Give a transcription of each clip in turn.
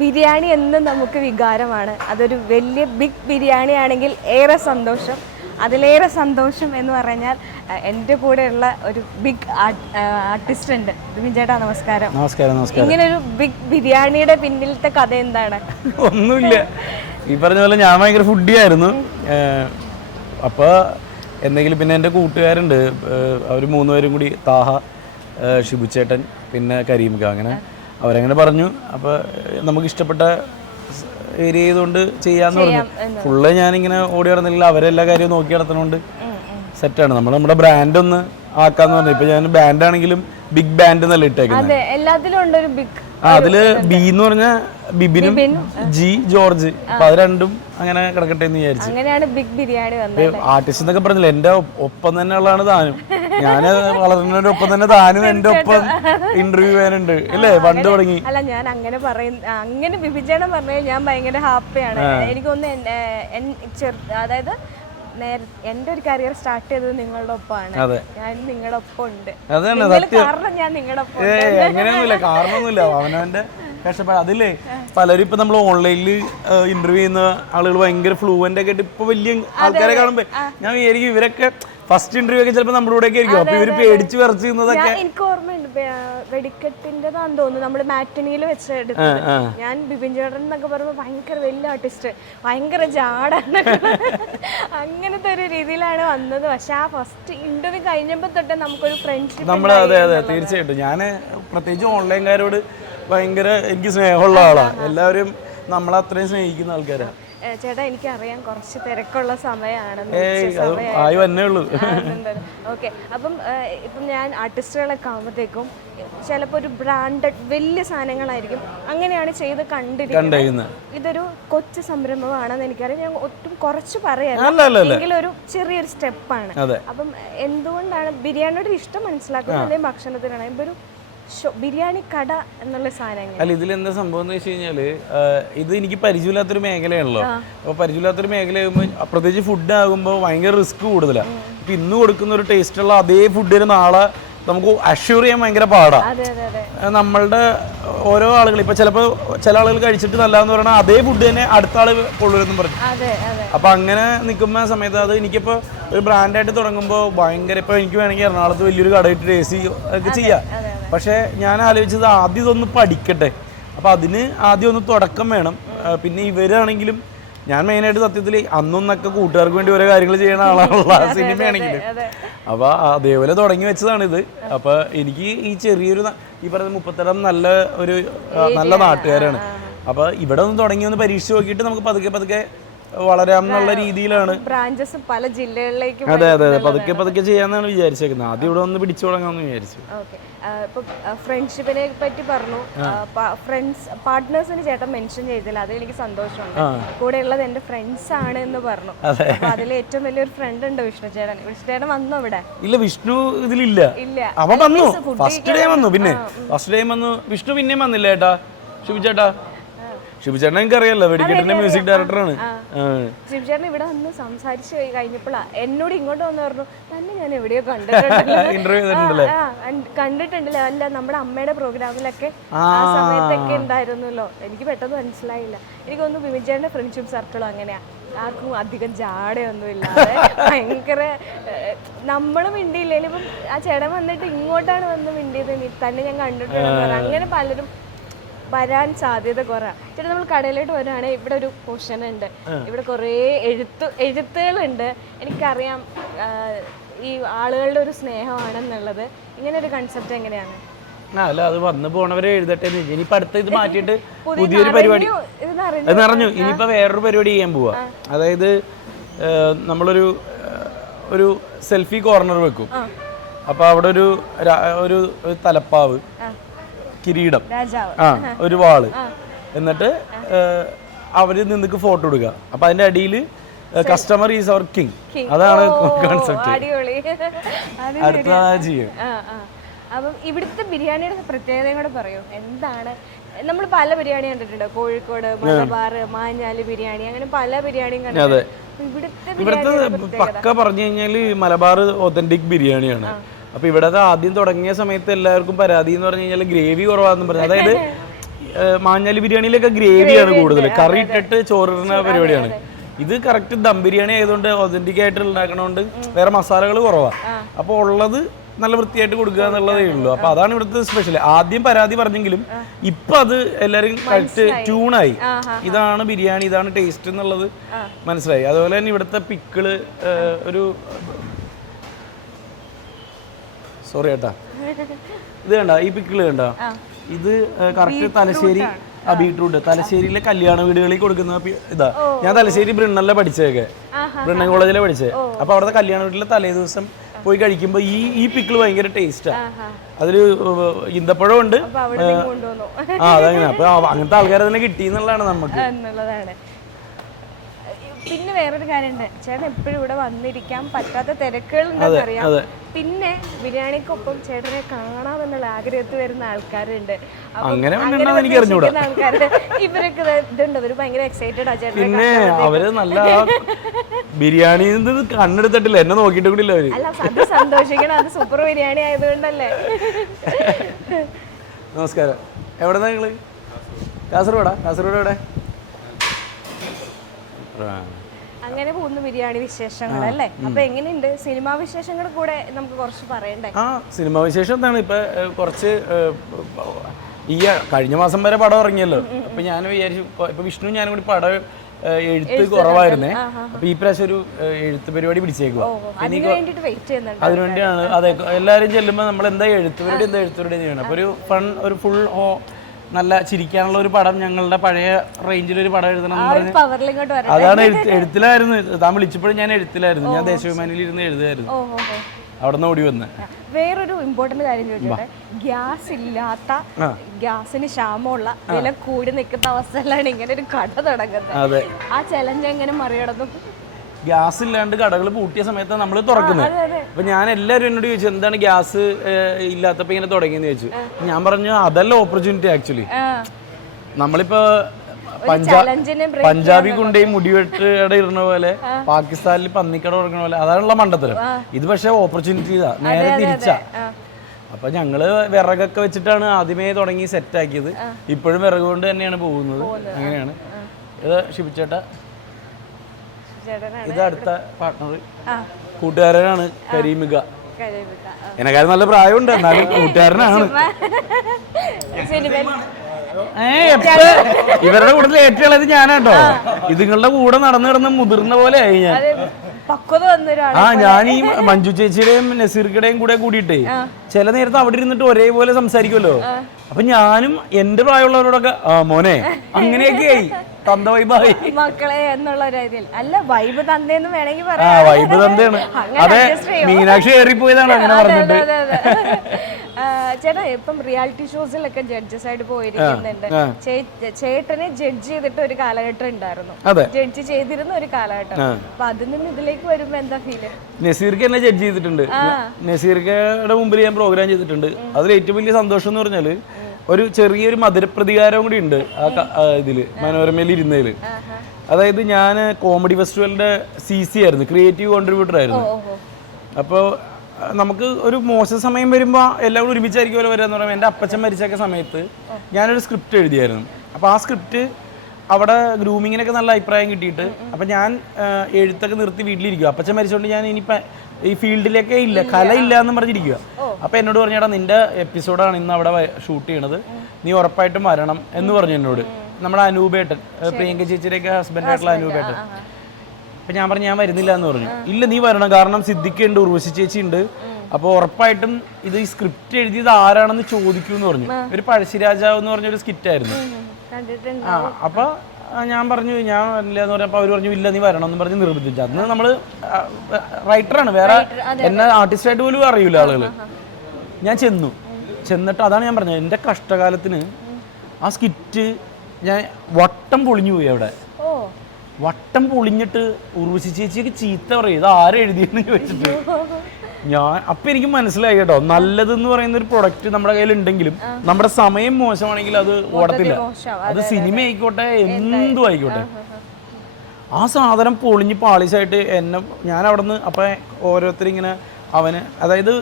ബിരിയാണി എന്നും നമുക്ക് വികാരമാണ്. അതൊരു വലിയ ബിഗ് ബിരിയാണി ആണെങ്കിൽ ഏറെ സന്തോഷം. അതിലേറെ സന്തോഷം എന്ന് പറഞ്ഞാൽ എൻ്റെ കൂടെയുള്ള ഒരു ബിഗ് ആർട്ടിസ്റ്റ് ഉണ്ട്. ബിബിൻ ചേട്ടാ നമസ്കാരം. നമസ്കാരം. നമസ്കാരം. ഇങ്ങനെ ഒരു ബിഗ് ബിരിയാണിയുടെ പിന്നിലത്തെ കഥ എന്താണ്? ഒന്നുമില്ല, ഈ പറഞ്ഞ പോലെ ഞാൻ ഭയങ്കര ഫുഡി ആയിരുന്നു. അപ്പോൾ എന്തെങ്കിലും പിന്നെ എൻ്റെ കൂട്ടുകാരുണ്ട്, അവർ 3 പേരും കൂടി, താഹ, ഷിബുച്ചേട്ടൻ, പിന്നെ കരീംക, അങ്ങനെ അവരങ്ങനെ പറഞ്ഞു. അപ്പോൾ നമുക്ക് ഇഷ്ടപ്പെട്ട ഏരിയ ചെയ്തുകൊണ്ട് ചെയ്യാന്ന് പറഞ്ഞു. ഫുള്ള് ഞാനിങ്ങനെ ഓടി നടന്നില്ല, അവരെല്ലാ കാര്യവും നോക്കി നടത്തുന്നതുകൊണ്ട് സെറ്റാണ്. നമ്മുടെ ബ്രാൻഡ് ഒന്ന് ആക്കാന്ന് പറഞ്ഞു. ഇപ്പൊ ഞാൻ ബാൻഡ് ആണെങ്കിലും ബിഗ് ബാൻഡ് എന്നല്ല ഇട്ടേക്കുന്നത്. അതില് ബി എന്ന് പറഞ്ഞ ബിബിനും ജി ജോർജ്, അപ്പൊ അത് രണ്ടും അങ്ങനെ കിടക്കട്ടെ എന്ന് വിചാരിച്ചു. അങ്ങനെയാണ് ബിഗ് ബിരിയാണി വന്നത്. ആർട്ടിസ്റ്റ് എന്നൊക്കെ പറഞ്ഞില്ല, എന്റെ ഒപ്പം തന്നെ ഉള്ളതാണ് താനും. ഞാൻ വളർന്നതിന്റെ ഒപ്പം തന്നെ താനും എന്റെ ഒപ്പം ഇന്റർവ്യൂ ചെയ്യാനുണ്ട് അല്ലേ, പണ്ട് തുടങ്ങി. അല്ല, ഞാൻ അങ്ങനെ അങ്ങനെ ബിബിചേട്ടൻ പറഞ്ഞാൽ ഞാൻ ഭയങ്കര ഹാപ്പിയാണ്. എനിക്കൊന്ന് അതായത് എന്റെ ഒരു കരിയർ സ്റ്റാർട്ട് ചെയ്തത് നിങ്ങളുടെ ഒപ്പമാണ്. ഞാൻ നിങ്ങളുടെ ഒപ്പം ഉണ്ട്, കാരണം ഞാൻ നിങ്ങളുടെ ഒപ്പം. അങ്ങനെയൊന്നുമില്ല, കാരണമൊന്നുമില്ല, അവനവന്റെ കഷ്ടപ്പാട്. അതില്ലേ പലരും ഇപ്പൊ നമ്മൾ ഓൺലൈനിൽ ഇന്റർവ്യൂ ചെയ്യുന്ന ആളുകൾ ഭയങ്കര ഫ്ലൂവന്റ് ഒക്കെ ആയിട്ട് ഇപ്പൊ വലിയ ആൾക്കാരെ കാണുമ്പോ ഞാൻ വിചാരിക്കും ഇവരൊക്കെ ഫസ്റ്റ് ഇന്റർവ്യൂ ഒക്കെ ചിലപ്പോൾ നമ്മുടെ കൂടെ ഒക്കെ ആയിരിക്കും. അപ്പൊ ഇവര് പേടിച്ച് വിറച്ചിരുന്നതൊക്കെ എനിക്ക് ഓർമ്മയുണ്ട്. വെടിക്കെട്ടിന്റെതാന്ന് തോന്നുന്നു, നമ്മള് മാറ്റിനിയിൽ വെച്ചെടുത്തത്. ഞാൻ ബിബിൻ ചേട്ടൻ എന്നൊക്കെ പറയുമ്പോൾ ഭയങ്കര വലിയ ആർട്ടിസ്റ്റ്, ഭയങ്കര ജാടാണ്, അങ്ങനത്തെ ഒരു രീതിയിലാണ് വന്നത്. പക്ഷെ ആ ഫസ്റ്റ് ഇന്റർവ്യൂ കഴിഞ്ഞപ്പോ തൊട്ട് നമുക്കൊരു ഫ്രണ്ട്ഷിപ്പ്. അതെ തീർച്ചയായിട്ടും. ഞാൻ പ്രത്യേകിച്ച് ഓൺലൈൻകാരോട് ഭയങ്കര എനിക്ക് സ്നേഹമുള്ള ആളാണ്. എല്ലാവരും നമ്മളത്രയും സ്നേഹിക്കുന്ന ആൾക്കാരാണ്. ചേട്ടാ എനിക്കറിയാം കുറച്ച് തിരക്കുള്ള സമയമാണ്. ഓക്കെ, അപ്പം ഞാൻ ആർട്ടിസ്റ്റുകളൊക്കെ ആകുമ്പോഴത്തേക്കും ചിലപ്പോൾ ഒരു ബ്രാൻഡഡ് വലിയ സാധനങ്ങളായിരിക്കും, അങ്ങനെയാണ് ചെയ്ത് കണ്ടിരിക്കുന്നത്. ഇതൊരു കൊച്ചു സംരംഭമാണെന്ന് എനിക്കറിയാം. ഞാൻ ഒട്ടും കുറച്ച് പറയാം, എങ്കിലും ഒരു ചെറിയൊരു സ്റ്റെപ്പാണ്. അപ്പം എന്തുകൊണ്ടാണ് ബിരിയാണിയുടെ ഇഷ്ടം മനസ്സിലാക്കുന്നത്, അല്ലെങ്കിൽ ഭക്ഷണത്തിനാണ് ഇപ്പൊ ഒരു ബിരിയാണി കട എന്നുള്ള സാധനങ്ങൾ? അല്ല, ഇതിലെന്താ സംഭവം എന്ന് വെച്ച് കഴിഞ്ഞാല്, ഇത് എനിക്ക് പരിചയമില്ലാത്തൊരു മേഖലയാണല്ലോ. അപ്പൊ പരിചയമില്ലാത്തൊരു മേഖലയാകുമ്പോൾ പ്രത്യേകിച്ച് ഫുഡ് ആകുമ്പോൾ ഭയങ്കര റിസ്ക് കൂടുതലാണ്. ഇപ്പൊ ഇന്ന് കൊടുക്കുന്ന ഒരു ടേസ്റ്റുള്ള അതേ ഫുഡിന് നാളെ നമുക്ക് അഷ്യൂർ ചെയ്യാൻ ഭയങ്കര പാടാണ്. നമ്മളുടെ ഓരോ ആളുകൾ ഇപ്പൊ ചിലപ്പോൾ ചില ആളുകൾ കഴിച്ചിട്ട് നല്ലതെന്ന് പറഞ്ഞാൽ അതേ ഫുഡ് തന്നെ അടുത്ത ആള് കൊള്ളൂരെന്നും പറഞ്ഞു. അപ്പൊ അങ്ങനെ നിൽക്കുന്ന സമയത്ത് അത് എനിക്കിപ്പോ ഒരു ബ്രാൻഡായിട്ട് തുടങ്ങുമ്പോൾ ഭയങ്കര, ഇപ്പൊ എനിക്ക് വേണമെങ്കിൽ എറണാകുളത്ത് വലിയൊരു കടയിട്ട് ടേസ്റ്റ് ഒക്കെ ചെയ്യാം. പക്ഷെ ഞാൻ ആലോചിച്ചത് ആദ്യം ഇതൊന്ന് പഠിക്കട്ടെ. അപ്പൊ അതിന് ആദ്യം ഒന്ന് തുടക്കം വേണം. പിന്നെ ഇവരാണെങ്കിലും ഞാൻ മെയിനായിട്ട് സത്യത്തിൽ അന്നൊന്നൊക്കെ കൂട്ടുകാർക്ക് വേണ്ടി ഓരോ കാര്യങ്ങൾ ചെയ്യുന്ന ആളാണുള്ള സിനിമയാണെങ്കിലും. അപ്പൊ അതേപോലെ തുടങ്ങി വെച്ചതാണിത്. അപ്പൊ എനിക്ക് ഈ ചെറിയൊരു ഈ പറയുന്ന 37 നല്ല നാട്ടുകാരാണ്. അപ്പൊ ഇവിടെ ഒന്ന് തുടങ്ങി ഒന്ന് പരീക്ഷിച്ച് നോക്കിയിട്ട് നമുക്ക് പതുക്കെ വളരാമെന്നുള്ള രീതിയിലാണ്. ബ്രാഞ്ചസ് പല ജില്ലകളിലേക്കും. അതെ പതുക്കെ ചെയ്യാന്നാണ് വിചാരിച്ചേക്കുന്നത്. ആദ്യം ഇവിടെ ഒന്ന് പിടിച്ചു തുടങ്ങാമെന്ന് വിചാരിച്ചു. ഫ്രണ്ട്ഷിപ്പിനെ പറ്റി പറഞ്ഞു, പാർട്ട്നേഴ്സിന് ചേട്ടൻ മെൻഷൻ ചെയ്തില്ല, അതിൽ എനിക്ക് സന്തോഷമുണ്ട്. കൂടെ ഉള്ളത് എന്റെ ഫ്രണ്ട്സ് ആണ് എന്ന് പറഞ്ഞു. അതിൽ ഏറ്റവും വലിയൊരു ഫ്രണ്ട് ഉണ്ട് വിഷ്ണു ചേട്ടൻ. വിഷ്ണു ചേട്ടൻ വന്നു അവിടെ? ഇല്ല, വിഷ്ണു ഇതിലില്ല. അവൻ വന്നു ഫസ്റ്റ് ഡേ വന്നു. പിന്നെ ഫസ്റ്റ് ടൈം വന്നു വിഷ്ണു, പിന്നെയും വന്നില്ല ചേട്ടാ. ഷിബുചേട്ടൻ എനിക്ക് അറിയാലോ, വെടിക്കെട്ടിന്റെ മ്യൂസിക് ഡയറക്ടറാണ്. ഷിബുചേട്ടൻ ഇവിടെ വന്ന് സംസാരിച്ച് കഴിഞ്ഞപ്പോഴാ എന്നോട് ഇങ്ങോട്ട് വന്ന് പറഞ്ഞു, തന്നെ ഞാൻ എവിടെയോ കണ്ടിട്ടുണ്ടല്ലോ, അല്ല നമ്മുടെ അമ്മയുടെ പ്രോഗ്രാമിലൊക്കെ ആ സമയത്തൊക്കെ ഉണ്ടായിരുന്നല്ലോ. എനിക്ക് പെട്ടെന്ന് മനസ്സിലായില്ല. എനിക്ക് തോന്നുന്നു ബിബിൻചേട്ടന്റെ ഫ്രണ്ട്ഷിപ്പ് സർക്കിളും അങ്ങനെയാ, ആർക്കും അധികം ജാടയൊന്നും ഇല്ലാതെ ഭയങ്കര നമ്മളും മിണ്ടിയില്ലേലും ഇപ്പം ആ ചേട്ടൻ വന്നിട്ട് ഇങ്ങോട്ടാണ് വന്ന് മിണ്ടിയത്, തന്നെ ഞാൻ കണ്ടിട്ടുണ്ടെന്ന്. അങ്ങനെ പലരും വരാൻ സാധ്യത കുറവാണ്. ചേട്ടാ നമ്മൾ കടയിലോട്ട് വരുവാണെങ്കിൽ ഇവിടെ ഒരു പോർഷൻ ഉണ്ട്, ഇവിടെ കുറേ എഴുത്തുകളുണ്ട്. എനിക്കറിയാം ഈ ആളുകളുടെ ഒരു സ്നേഹമാണെന്നുള്ളത്. ഇങ്ങനെ ഒരു കൺസെപ്റ്റ് എങ്ങനെയാണ്? അല്ല, അത് വന്നു പോണവരെ എഴുതട്ടെ. ഇനിയിപ്പോ അടുത്ത ഇത് മാറ്റിയിട്ട് പുതിയൊരു പരിപാടി അത് നിറഞ്ഞു. ഇനിയിപ്പോ വേറൊരു പരിപാടി ചെയ്യാൻ പോവാ. അതായത് നമ്മളൊരു സെൽഫി കോർണർ വെക്കും. അപ്പൊ അവിടെ ഒരു തലപ്പാവ്, കിരീടം, ഒരു വാള്, എന്നിട്ട് അവര് നിന്നിക്ക് ഫോട്ടോ എടുക്കുക. അപ്പൊ അതിന്റെ അടിയിൽ കസ്റ്റമർ ഈസ് അവർ കിങ്. അതാണ് കോൺസെപ്റ്റ്. അടുത്ത ചെയ്യും. അപ്പം ഇവിടുത്തെ ബിരിയാണിയുടെ പ്രത്യേകതയും കൂടെ പറയൂ. എന്താണ്? നമ്മൾ പല ബിരിയാണി കണ്ടിട്ടുണ്ട്, കോഴിക്കോട്, മലബാർ, മാഞ്ഞാലി ബിരിയാണി, അങ്ങനെ പല ബിരിയാണിയും കണ്ടിട്ടുണ്ട്. ഇവിടുത്തെ പക്ക പറഞ്ഞു കഴിഞ്ഞാല് മലബാർ ഒതന്റിക് ബിരിയാണിയാണ്. അപ്പൊ ഇവിടെ ആദ്യം തുടങ്ങിയ സമയത്ത് എല്ലാവർക്കും പരാതി എന്ന് പറഞ്ഞു കഴിഞ്ഞാൽ ഗ്രേവി കുറവാന്ന് പറഞ്ഞു. അതായത് മാഞ്ഞാലി ബിരിയാണിയിലൊക്കെ ഗ്രേവിയാണ് കൂടുതൽ, കറി ഇട്ടിട്ട് ചോറിടുന്ന പരിപാടിയാണ്. ഇത് കറക്റ്റ് ദം ബിരിയാണി ആയതുകൊണ്ട് ഒതന്റിക് ആയിട്ട് ഉണ്ടാക്കണോണ്ട് വേറെ മസാലകൾ കുറവാണ്. അപ്പോൾ ഉള്ളത് നല്ല വൃത്തിയായിട്ട് കൊടുക്കുക എന്നുള്ളതേ ഉള്ളൂ. അപ്പൊ അതാണ് ഇവിടുത്തെ സ്പെഷ്യൽ. ആദ്യം പരാതി പറഞ്ഞെങ്കിലും ഇപ്പൊ അത് എല്ലാവരും കറക്റ്റ് ട്യൂണായി. ഇതാണ് ബിരിയാണി, ഇതാണ് ടേസ്റ്റ് എന്നുള്ളത് മനസ്സിലായി. അതുപോലെ തന്നെ ഇവിടുത്തെ പിക്കിള് ഒരു സോറി ഏട്ടാ, ഇത് കണ്ട ഈ പിക്കിള് കണ്ട, ഇത് കറക്റ്റ് തലശ്ശേരി ബീട്രൂട്ട് തലശ്ശേരിയിലെ കല്യാണ വീടുകളിൽ കൊടുക്കുന്ന ഇതാ. ഞാൻ തലശ്ശേരി ബ്രിണ്ണല്ലേ പഠിച്ചതൊക്കെ, ബ്രിണ്ണൻ കോളേജിലെ പഠിച്ചത്. അപ്പൊ അവിടുത്തെ കല്യാണ വീട്ടിലെ തലേ ദിവസം പോയി കഴിക്കുമ്പോൾ ഈ പിക്കിള് ഭയങ്കര ടേസ്റ്റാ. അതില് ഈന്തപ്പഴം ഉണ്ട്. അതങ്ങനെ. അപ്പൊ അങ്ങനത്തെ ആൾക്കാരെ തന്നെ കിട്ടി എന്നുള്ളതാണ് നമുക്ക്. പിന്നെ വേറൊരു കാര്യമുണ്ട്, ചേട്ടൻ എപ്പോഴും ഇവിടെ വന്നിരിക്കാൻ പറ്റാത്ത തിരക്കുകൾ ഉണ്ടെന്നറിയാം. പിന്നെ ബിരിയാണിക്കൊപ്പം ചേട്ടനെ കാണാമെന്നുള്ള ആഗ്രഹത്തിൽ വരുന്ന ആൾക്കാരുണ്ട്. ആൾക്കാര് ഇവരൊക്കെ ഇതുണ്ട്, ഇവര് ഭയങ്കര എക്സൈറ്റഡ് ആ ചേട്ടൻ. പിന്നെ അവര് നല്ല ബിരിയാണി കണ്ണെടുത്തിട്ടില്ല, എന്നെ നോക്കിയിട്ട് കൂടി ഇല്ല അവര്. അല്ല, അത് സന്തോഷിക്കണം, അത് സൂപ്പർ ബിരിയാണി ആയതുകൊണ്ടല്ലേ. നമസ്കാരം. എവിടെന്നാ നിങ്ങള്? കാസർഗോഡാ? കാസർഗോഡ് എവിടെ? അങ്ങനെ പോകുന്നു ബിരിയാണി വിശേഷങ്ങൾ അല്ലേ. അപ്പൊ എങ്ങനെയുണ്ട് സിനിമാ വിശേഷങ്ങൾ കൂടെ നമുക്ക് കുറച്ച് പറയണ്ടേ? സിനിമാ വിശേഷം എന്താണ്, ഇപ്പൊ കുറച്ച് ഈ കഴിഞ്ഞ മാസം വരെ പടം ഇറങ്ങിയല്ലോ. അപ്പൊ ഞാൻ വിചാരിച്ചു ഇപ്പൊ വിഷ്ണു ഞാനും കൂടി പടം എഴുത്ത് കുറവായിരുന്നേ. അപ്പൊ ഈ പ്രാവശ്യം ഒരു എഴുത്ത് പരിപാടി പിടിച്ചേക്കുക. അതിനുവേണ്ടിയാണ്. അതെ, എല്ലാവരും ചെല്ലുമ്പോൾ നമ്മൾ എന്താ എഴുത്ത് പരിപാടി ചെയ്യണം. അപ്പൊ ഒരു ഫൺ, ഒരു ഫുൾ നല്ല ചിരിക്കാനുള്ള ഒരു പടം, ഞങ്ങളുടെ പഴയ റേഞ്ചിലൊരു പടം എഴുതണം എന്ന് പറഞ്ഞ് അതാണ് എഴുത്തിലായിരുന്നു. താൻ വിളിച്ചപ്പോഴും ഞാൻ എഴുത്തിലായിരുന്നു. ഞാൻ ദേശാഭിമാനിയിൽ ഇരുന്ന് എഴുതുമായിരുന്നു. അവിടെ നിന്ന് ഓടി വന്ന്. വേറൊരു ഇമ്പോർട്ടന്റ് കാര്യം ചോദിച്ചോട്ടെ, ഗ്യാസ് ഇല്ലാത്ത, ഗ്യാസിന് ക്ഷാമമുള്ള, വില കൂടി നിൽക്കുന്ന അവസ്ഥയിലാണ് ഇങ്ങനെ ഒരു കട തുടങ്ങുന്നത്. ആ ചലഞ്ച് എങ്ങനെ മറികടന്നു? ഗ്യാസ് ഇല്ലാണ്ട് കടകൾ പൂട്ടിയ സമയത്താണ് നമ്മൾ തുറക്കുന്നത്. അപ്പൊ ഞാൻ എല്ലാവരും എന്നോട് ചോദിച്ചു എന്താണ് ഗ്യാസ് ഇല്ലാത്തപ്പോ ഇങ്ങനെ തുടങ്ങിയെന്ന് ചോദിച്ചു. ഞാൻ പറഞ്ഞു അതല്ല ഓപ്പർച്യൂണിറ്റി. ആക്ച്വലി നമ്മളിപ്പോ പഞ്ചാബി കൊണ്ടേ മുടിവെട്ടുകട ഇടുന്ന പോലെ, പാകിസ്ഥാനിൽ പന്നിക്കട തുടങ്ങുന്ന പോലെ, അതാണുള്ള മണ്ടത്തരം. ഇത് പക്ഷേ ഓപ്പർച്യൂണിറ്റി ഇതാ, നേരെ തിരിച്ചാ. അപ്പൊ ഞങ്ങള് വിറകൊക്കെ വെച്ചിട്ടാണ് ആദ്യമേ തുടങ്ങി സെറ്റാക്കിയത്. ഇപ്പോഴും വിറക് കൊണ്ട് തന്നെയാണ് പോകുന്നത്. അങ്ങനെയാണ്. ഇത് ഷിബിച്ചേട്ടാ, ഇത് അടുത്ത പാർട്ട്ണർ, കൂട്ടുകാരനാണ് കരീമിക. എന്നെക്കാളും നല്ല പ്രായമുണ്ട്, എന്നാലും കൂട്ടുകാരനാണ്. ഇവരുടെ കൂട്ടത്തിൽ ഏറ്റവും ഇളയത് ഞാനാട്ടോ. ഇതുങ്ങളുടെ കൂടെ നടന്ന് മുതിർന്ന പോലെ ആയി ഞാൻ. ഞാൻ ഈ മഞ്ജു ചേച്ചിയുടെയും നസീർക്കയുടെയും കൂടെ കൂടിയിട്ടേ ചില നേരത്ത് അവിടെ ഇരുന്നിട്ട് ഒരേപോലെ സംസാരിക്കുമല്ലോ. അപ്പൊ ഞാനും എന്റെ പ്രായമുള്ളവരോടൊക്കെ മോനെ അങ്ങനെയൊക്കെ ആയി, തന്ത വൈബായി മക്കളെ എന്നുള്ള രീതിയിൽ. അല്ല, വൈബ് തന്തേന്ന് വേണമെങ്കിൽ പറയാം. വൈബ് തന്തയാണ്. അതെ, മീനാക്ഷി ഏറിപ്പോയതാണ് അങ്ങനെ പറഞ്ഞിട്ട്. ചേട്ടാ, ഇപ്പം റിയാലിറ്റി ഷോസിലൊക്കെ ജഡ്ജസ് ആയിട്ട് പോയിരിക്കുന്നുണ്ട്. ചേട്ടനെ ജഡ്ജ് ചെയ്തിട്ട് ഒരു കാലഘട്ടം ഉണ്ടായിരുന്നു, ജഡ്ജ് ചെയ്തിരുന്ന ഒരു കാലഘട്ടം. അപ്പൊ അതിൽ നിന്ന് ഇതിലേക്ക് വരുമ്പോ എന്താ ഫീല്? നസീർക്ക് എന്നെ ജഡ്ജ് ചെയ്തിട്ടുണ്ട്. നസീർക്കയുടെ മുമ്പിൽ ഞാൻ പ്രോഗ്രാം ചെയ്തിട്ടുണ്ട്. അതിൽ ഏറ്റവും വലിയ സന്തോഷം എന്ന് പറഞ്ഞാല് ഒരു ചെറിയൊരു മധുരപ്രതികാരം കൂടി ഉണ്ട് ആ ഇതില്, മനോരമയിൽ ഇരുന്നതില്. അതായത് ഞാൻ കോമഡി ഫെസ്റ്റിവലിന്റെ CC ആയിരുന്നു, ക്രിയേറ്റീവ് കോൺട്രിബ്യൂട്ടർ ആയിരുന്നു. അപ്പോൾ നമുക്ക് ഒരു മോശം സമയം വരുമ്പോൾ എല്ലാവരും ഒരുമിച്ചായിരിക്കുമല്ലോ വരാന്ന് പറയുമ്പോൾ, എൻ്റെ അപ്പച്ചൻ മരിച്ചൊക്കെ സമയത്ത് ഞാനൊരു സ്ക്രിപ്റ്റ് എഴുതിയായിരുന്നു. അപ്പോൾ ആ സ്ക്രിപ്റ്റ് അവിടെ ഗ്രൂമിങ്ങിനൊക്കെ നല്ല അഭിപ്രായം കിട്ടിയിട്ട്, അപ്പം ഞാൻ എഴുത്തൊക്കെ നിർത്തി വീട്ടിലിരിക്കുക. അപ്പച്ചൻ മരിച്ചുകൊണ്ട് ഞാൻ ഇനിയിപ്പോൾ ഈ ഫീൽഡിലേക്കേ ഇല്ല, കല ഇല്ല എന്ന് പറഞ്ഞിരിക്കുക. അപ്പോൾ എന്നോട് പറഞ്ഞേടാ, നിൻ്റെ എപ്പിസോഡാണ് ഇന്ന് അവിടെ ഷൂട്ട് ചെയ്യണത്, നീ ഉറപ്പായിട്ടും വരണം എന്ന് പറഞ്ഞു എന്നോട്. നമ്മുടെ അനൂപേട്ടൻ, പ്രിയങ്ക ചേച്ചിയുടെയൊക്കെ ഹസ്ബൻഡായിട്ടുള്ള അനൂപേട്ടൻ. അപ്പം ഞാൻ പറഞ്ഞു ഞാൻ വരുന്നില്ല എന്ന് പറഞ്ഞു. ഇല്ല, നീ വരണം, കാരണം സിദ്ദിഖ് ഉണ്ട്, ഉർവശി ചേച്ചി ഉണ്ട്, അപ്പോൾ ഉറപ്പായിട്ടും ഇത് ഈ സ്ക്രിപ്റ്റ് എഴുതിയത് ആരാണെന്ന് ചോദിക്കൂ എന്ന് പറഞ്ഞു. ഒരു പഴശ്ശിരാജാവ് എന്ന് പറഞ്ഞൊരു സ്കിറ്റായിരുന്നു. അപ്പോൾ ഞാൻ പറഞ്ഞു ഞാൻ ഇല്ല എന്ന് പറഞ്ഞപ്പോൾ അവർ പറഞ്ഞു ഇല്ല നീ വരണം എന്ന് പറഞ്ഞ് നിർബന്ധിച്ചു. അന്ന് നമ്മൾ റൈറ്ററാണ്, വേറെ എന്നെ ആർട്ടിസ്റ്റായിട്ട് പോലും അറിയില്ല ആളുകൾ. ഞാൻ ചെന്നിട്ട് അതാണ് ഞാൻ പറഞ്ഞത്, എൻ്റെ കഷ്ടകാലത്തിന് ആ സ്കിറ്റ് ഞാൻ വട്ടം പൊളിഞ്ഞു പോയി. അവിടെ വട്ടം പൊളിഞ്ഞിട്ട് ഉർവശി ചേച്ചിയൊക്കെ ചീത്ത പറയും, ഇത് ആരെഴുതിയെന്ന് ചോദിച്ചിട്ട്. ഞാൻ അപ്പം എനിക്ക് മനസ്സിലായി കേട്ടോ, നല്ലതെന്ന് പറയുന്ന ഒരു പ്രൊഡക്റ്റ് നമ്മുടെ കയ്യിൽ ഉണ്ടെങ്കിലും നമ്മുടെ സമയം മോശമാണെങ്കിൽ അത് ഓടത്തില്ല. അത് സിനിമ ആയിക്കോട്ടെ എന്തും ആയിക്കോട്ടെ. ആ സാധനം പൊളിഞ്ഞ് പാളിശായിട്ട് ഞാൻ അവിടെ നിന്ന് അപ്പം ഓരോരുത്തരിങ്ങനെ അവന്, അതായത്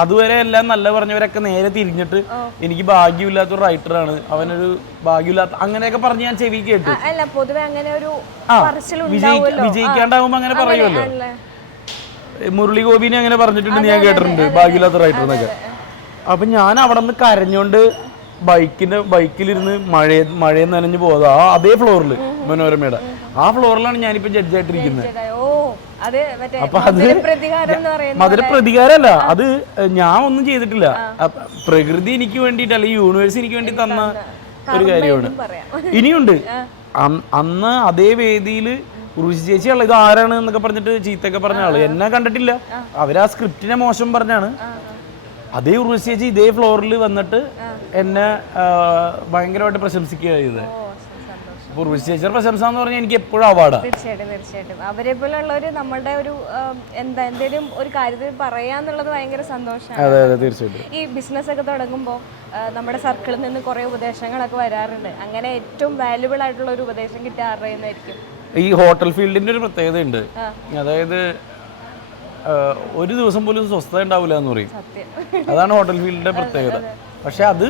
അതുവരെ എല്ലാം നല്ല പറഞ്ഞവരൊക്കെ നേരെ തിരിഞ്ഞിട്ട് എനിക്ക് ഭാഗ്യമില്ലാത്തൊരു റൈറ്ററാണ്, അവനൊരു ഭാഗ്യമില്ലാത്ത അങ്ങനെയൊക്കെ പറഞ്ഞ് ഞാൻ ചെവി കേട്ടു. അല്ല പൊതുവെ അങ്ങനെ ഒരു വിജയിക്കാണ്ടാവുമ്പോ അങ്ങനെ പറയുമല്ലോ. മുരളി ഗോപിനെ അങ്ങനെ പറഞ്ഞിട്ടുണ്ട്, ഞാൻ കേട്ടിട്ടുണ്ട് ഭാഗ്യമില്ലാത്ത റൈറ്റർ എന്നൊക്കെ. അപ്പൊ ഞാൻ അവിടെ നിന്ന് കരഞ്ഞോണ്ട് ബൈക്കിലിരുന്ന് മഴയെ നനഞ്ഞു പോകാം അതേ ഫ്ലോറിൽ, മനോരമയുടെ ആ ഫ്ലോറിലാണ് ഞാനിപ്പോ ജഡ്ജായിട്ടിരിക്കുന്നത്. അപ്പൊ അത് മധുരപ്രതികാരമല്ല, അത് ഞാൻ ഒന്നും ചെയ്തിട്ടില്ല. പ്രകൃതി എനിക്ക് വേണ്ടിയിട്ട് അല്ലെങ്കിൽ യൂണിവേഴ്സ് എനിക്ക് വേണ്ടി തന്ന ഒരു കാര്യമാണ്. ഇനിയുണ്ട്. അന്ന് അതേ വേദിയില് ഉറുശി ചേച്ചിയുള്ള ഇത് ആരാണ് എന്നൊക്കെ പറഞ്ഞിട്ട് ചീത്തൊക്കെ പറഞ്ഞ ആള് എന്നെ കണ്ടിട്ടില്ല. അവരാ സ്ക്രിപ്റ്റിനെ മോശം പറഞ്ഞാണ്. അതേ ഉറുശി ചേച്ചി ഇതേ ഫ്ലോറിൽ വന്നിട്ട് എന്നെ ഭയങ്കരമായിട്ട് പ്രശംസിക്കുക ചെയ്തത്. ഉറുശി ചേച്ചിയുടെ പ്രശംസ എന്ന് പറഞ്ഞാൽ എനിക്ക് എപ്പോഴും അവാർഡാണ്. തീർച്ചയായിട്ടും അവരെ പോലുള്ളവര് നമ്മുടെ ഒരു എന്തെങ്കിലും ഒരു കാര്യത്തിൽ പറയാന്നുള്ളത് ഭയങ്കര സന്തോഷമാണ്. അതെ അതെ തീർച്ചയായിട്ടും. ഈ ബിസിനസ് ഒക്കെ തുടങ്ങുമ്പോൾ നമ്മുടെ സർക്കിളിൽ നിന്ന് കുറെ ഉപദേശങ്ങളൊക്കെ വരാറുണ്ട്. അങ്ങനെ ഏറ്റവും വാല്യുബിൾ ആയിട്ടുള്ള ഒരു ഉപദേശം കിട്ടിയ ആരുടെയായിരിക്കും? ഈ ഹോട്ടൽ ഫീൽഡിന്റെ ഒരു പ്രത്യേകത ഉണ്ട്. അതായത് ഒരു ദിവസം പോലും സ്വസ്ഥത ഉണ്ടാവില്ല എന്ന് പറയും. അതാണ് ഹോട്ടൽ ഫീൽഡിന്റെ പ്രത്യേകത. പക്ഷെ അത്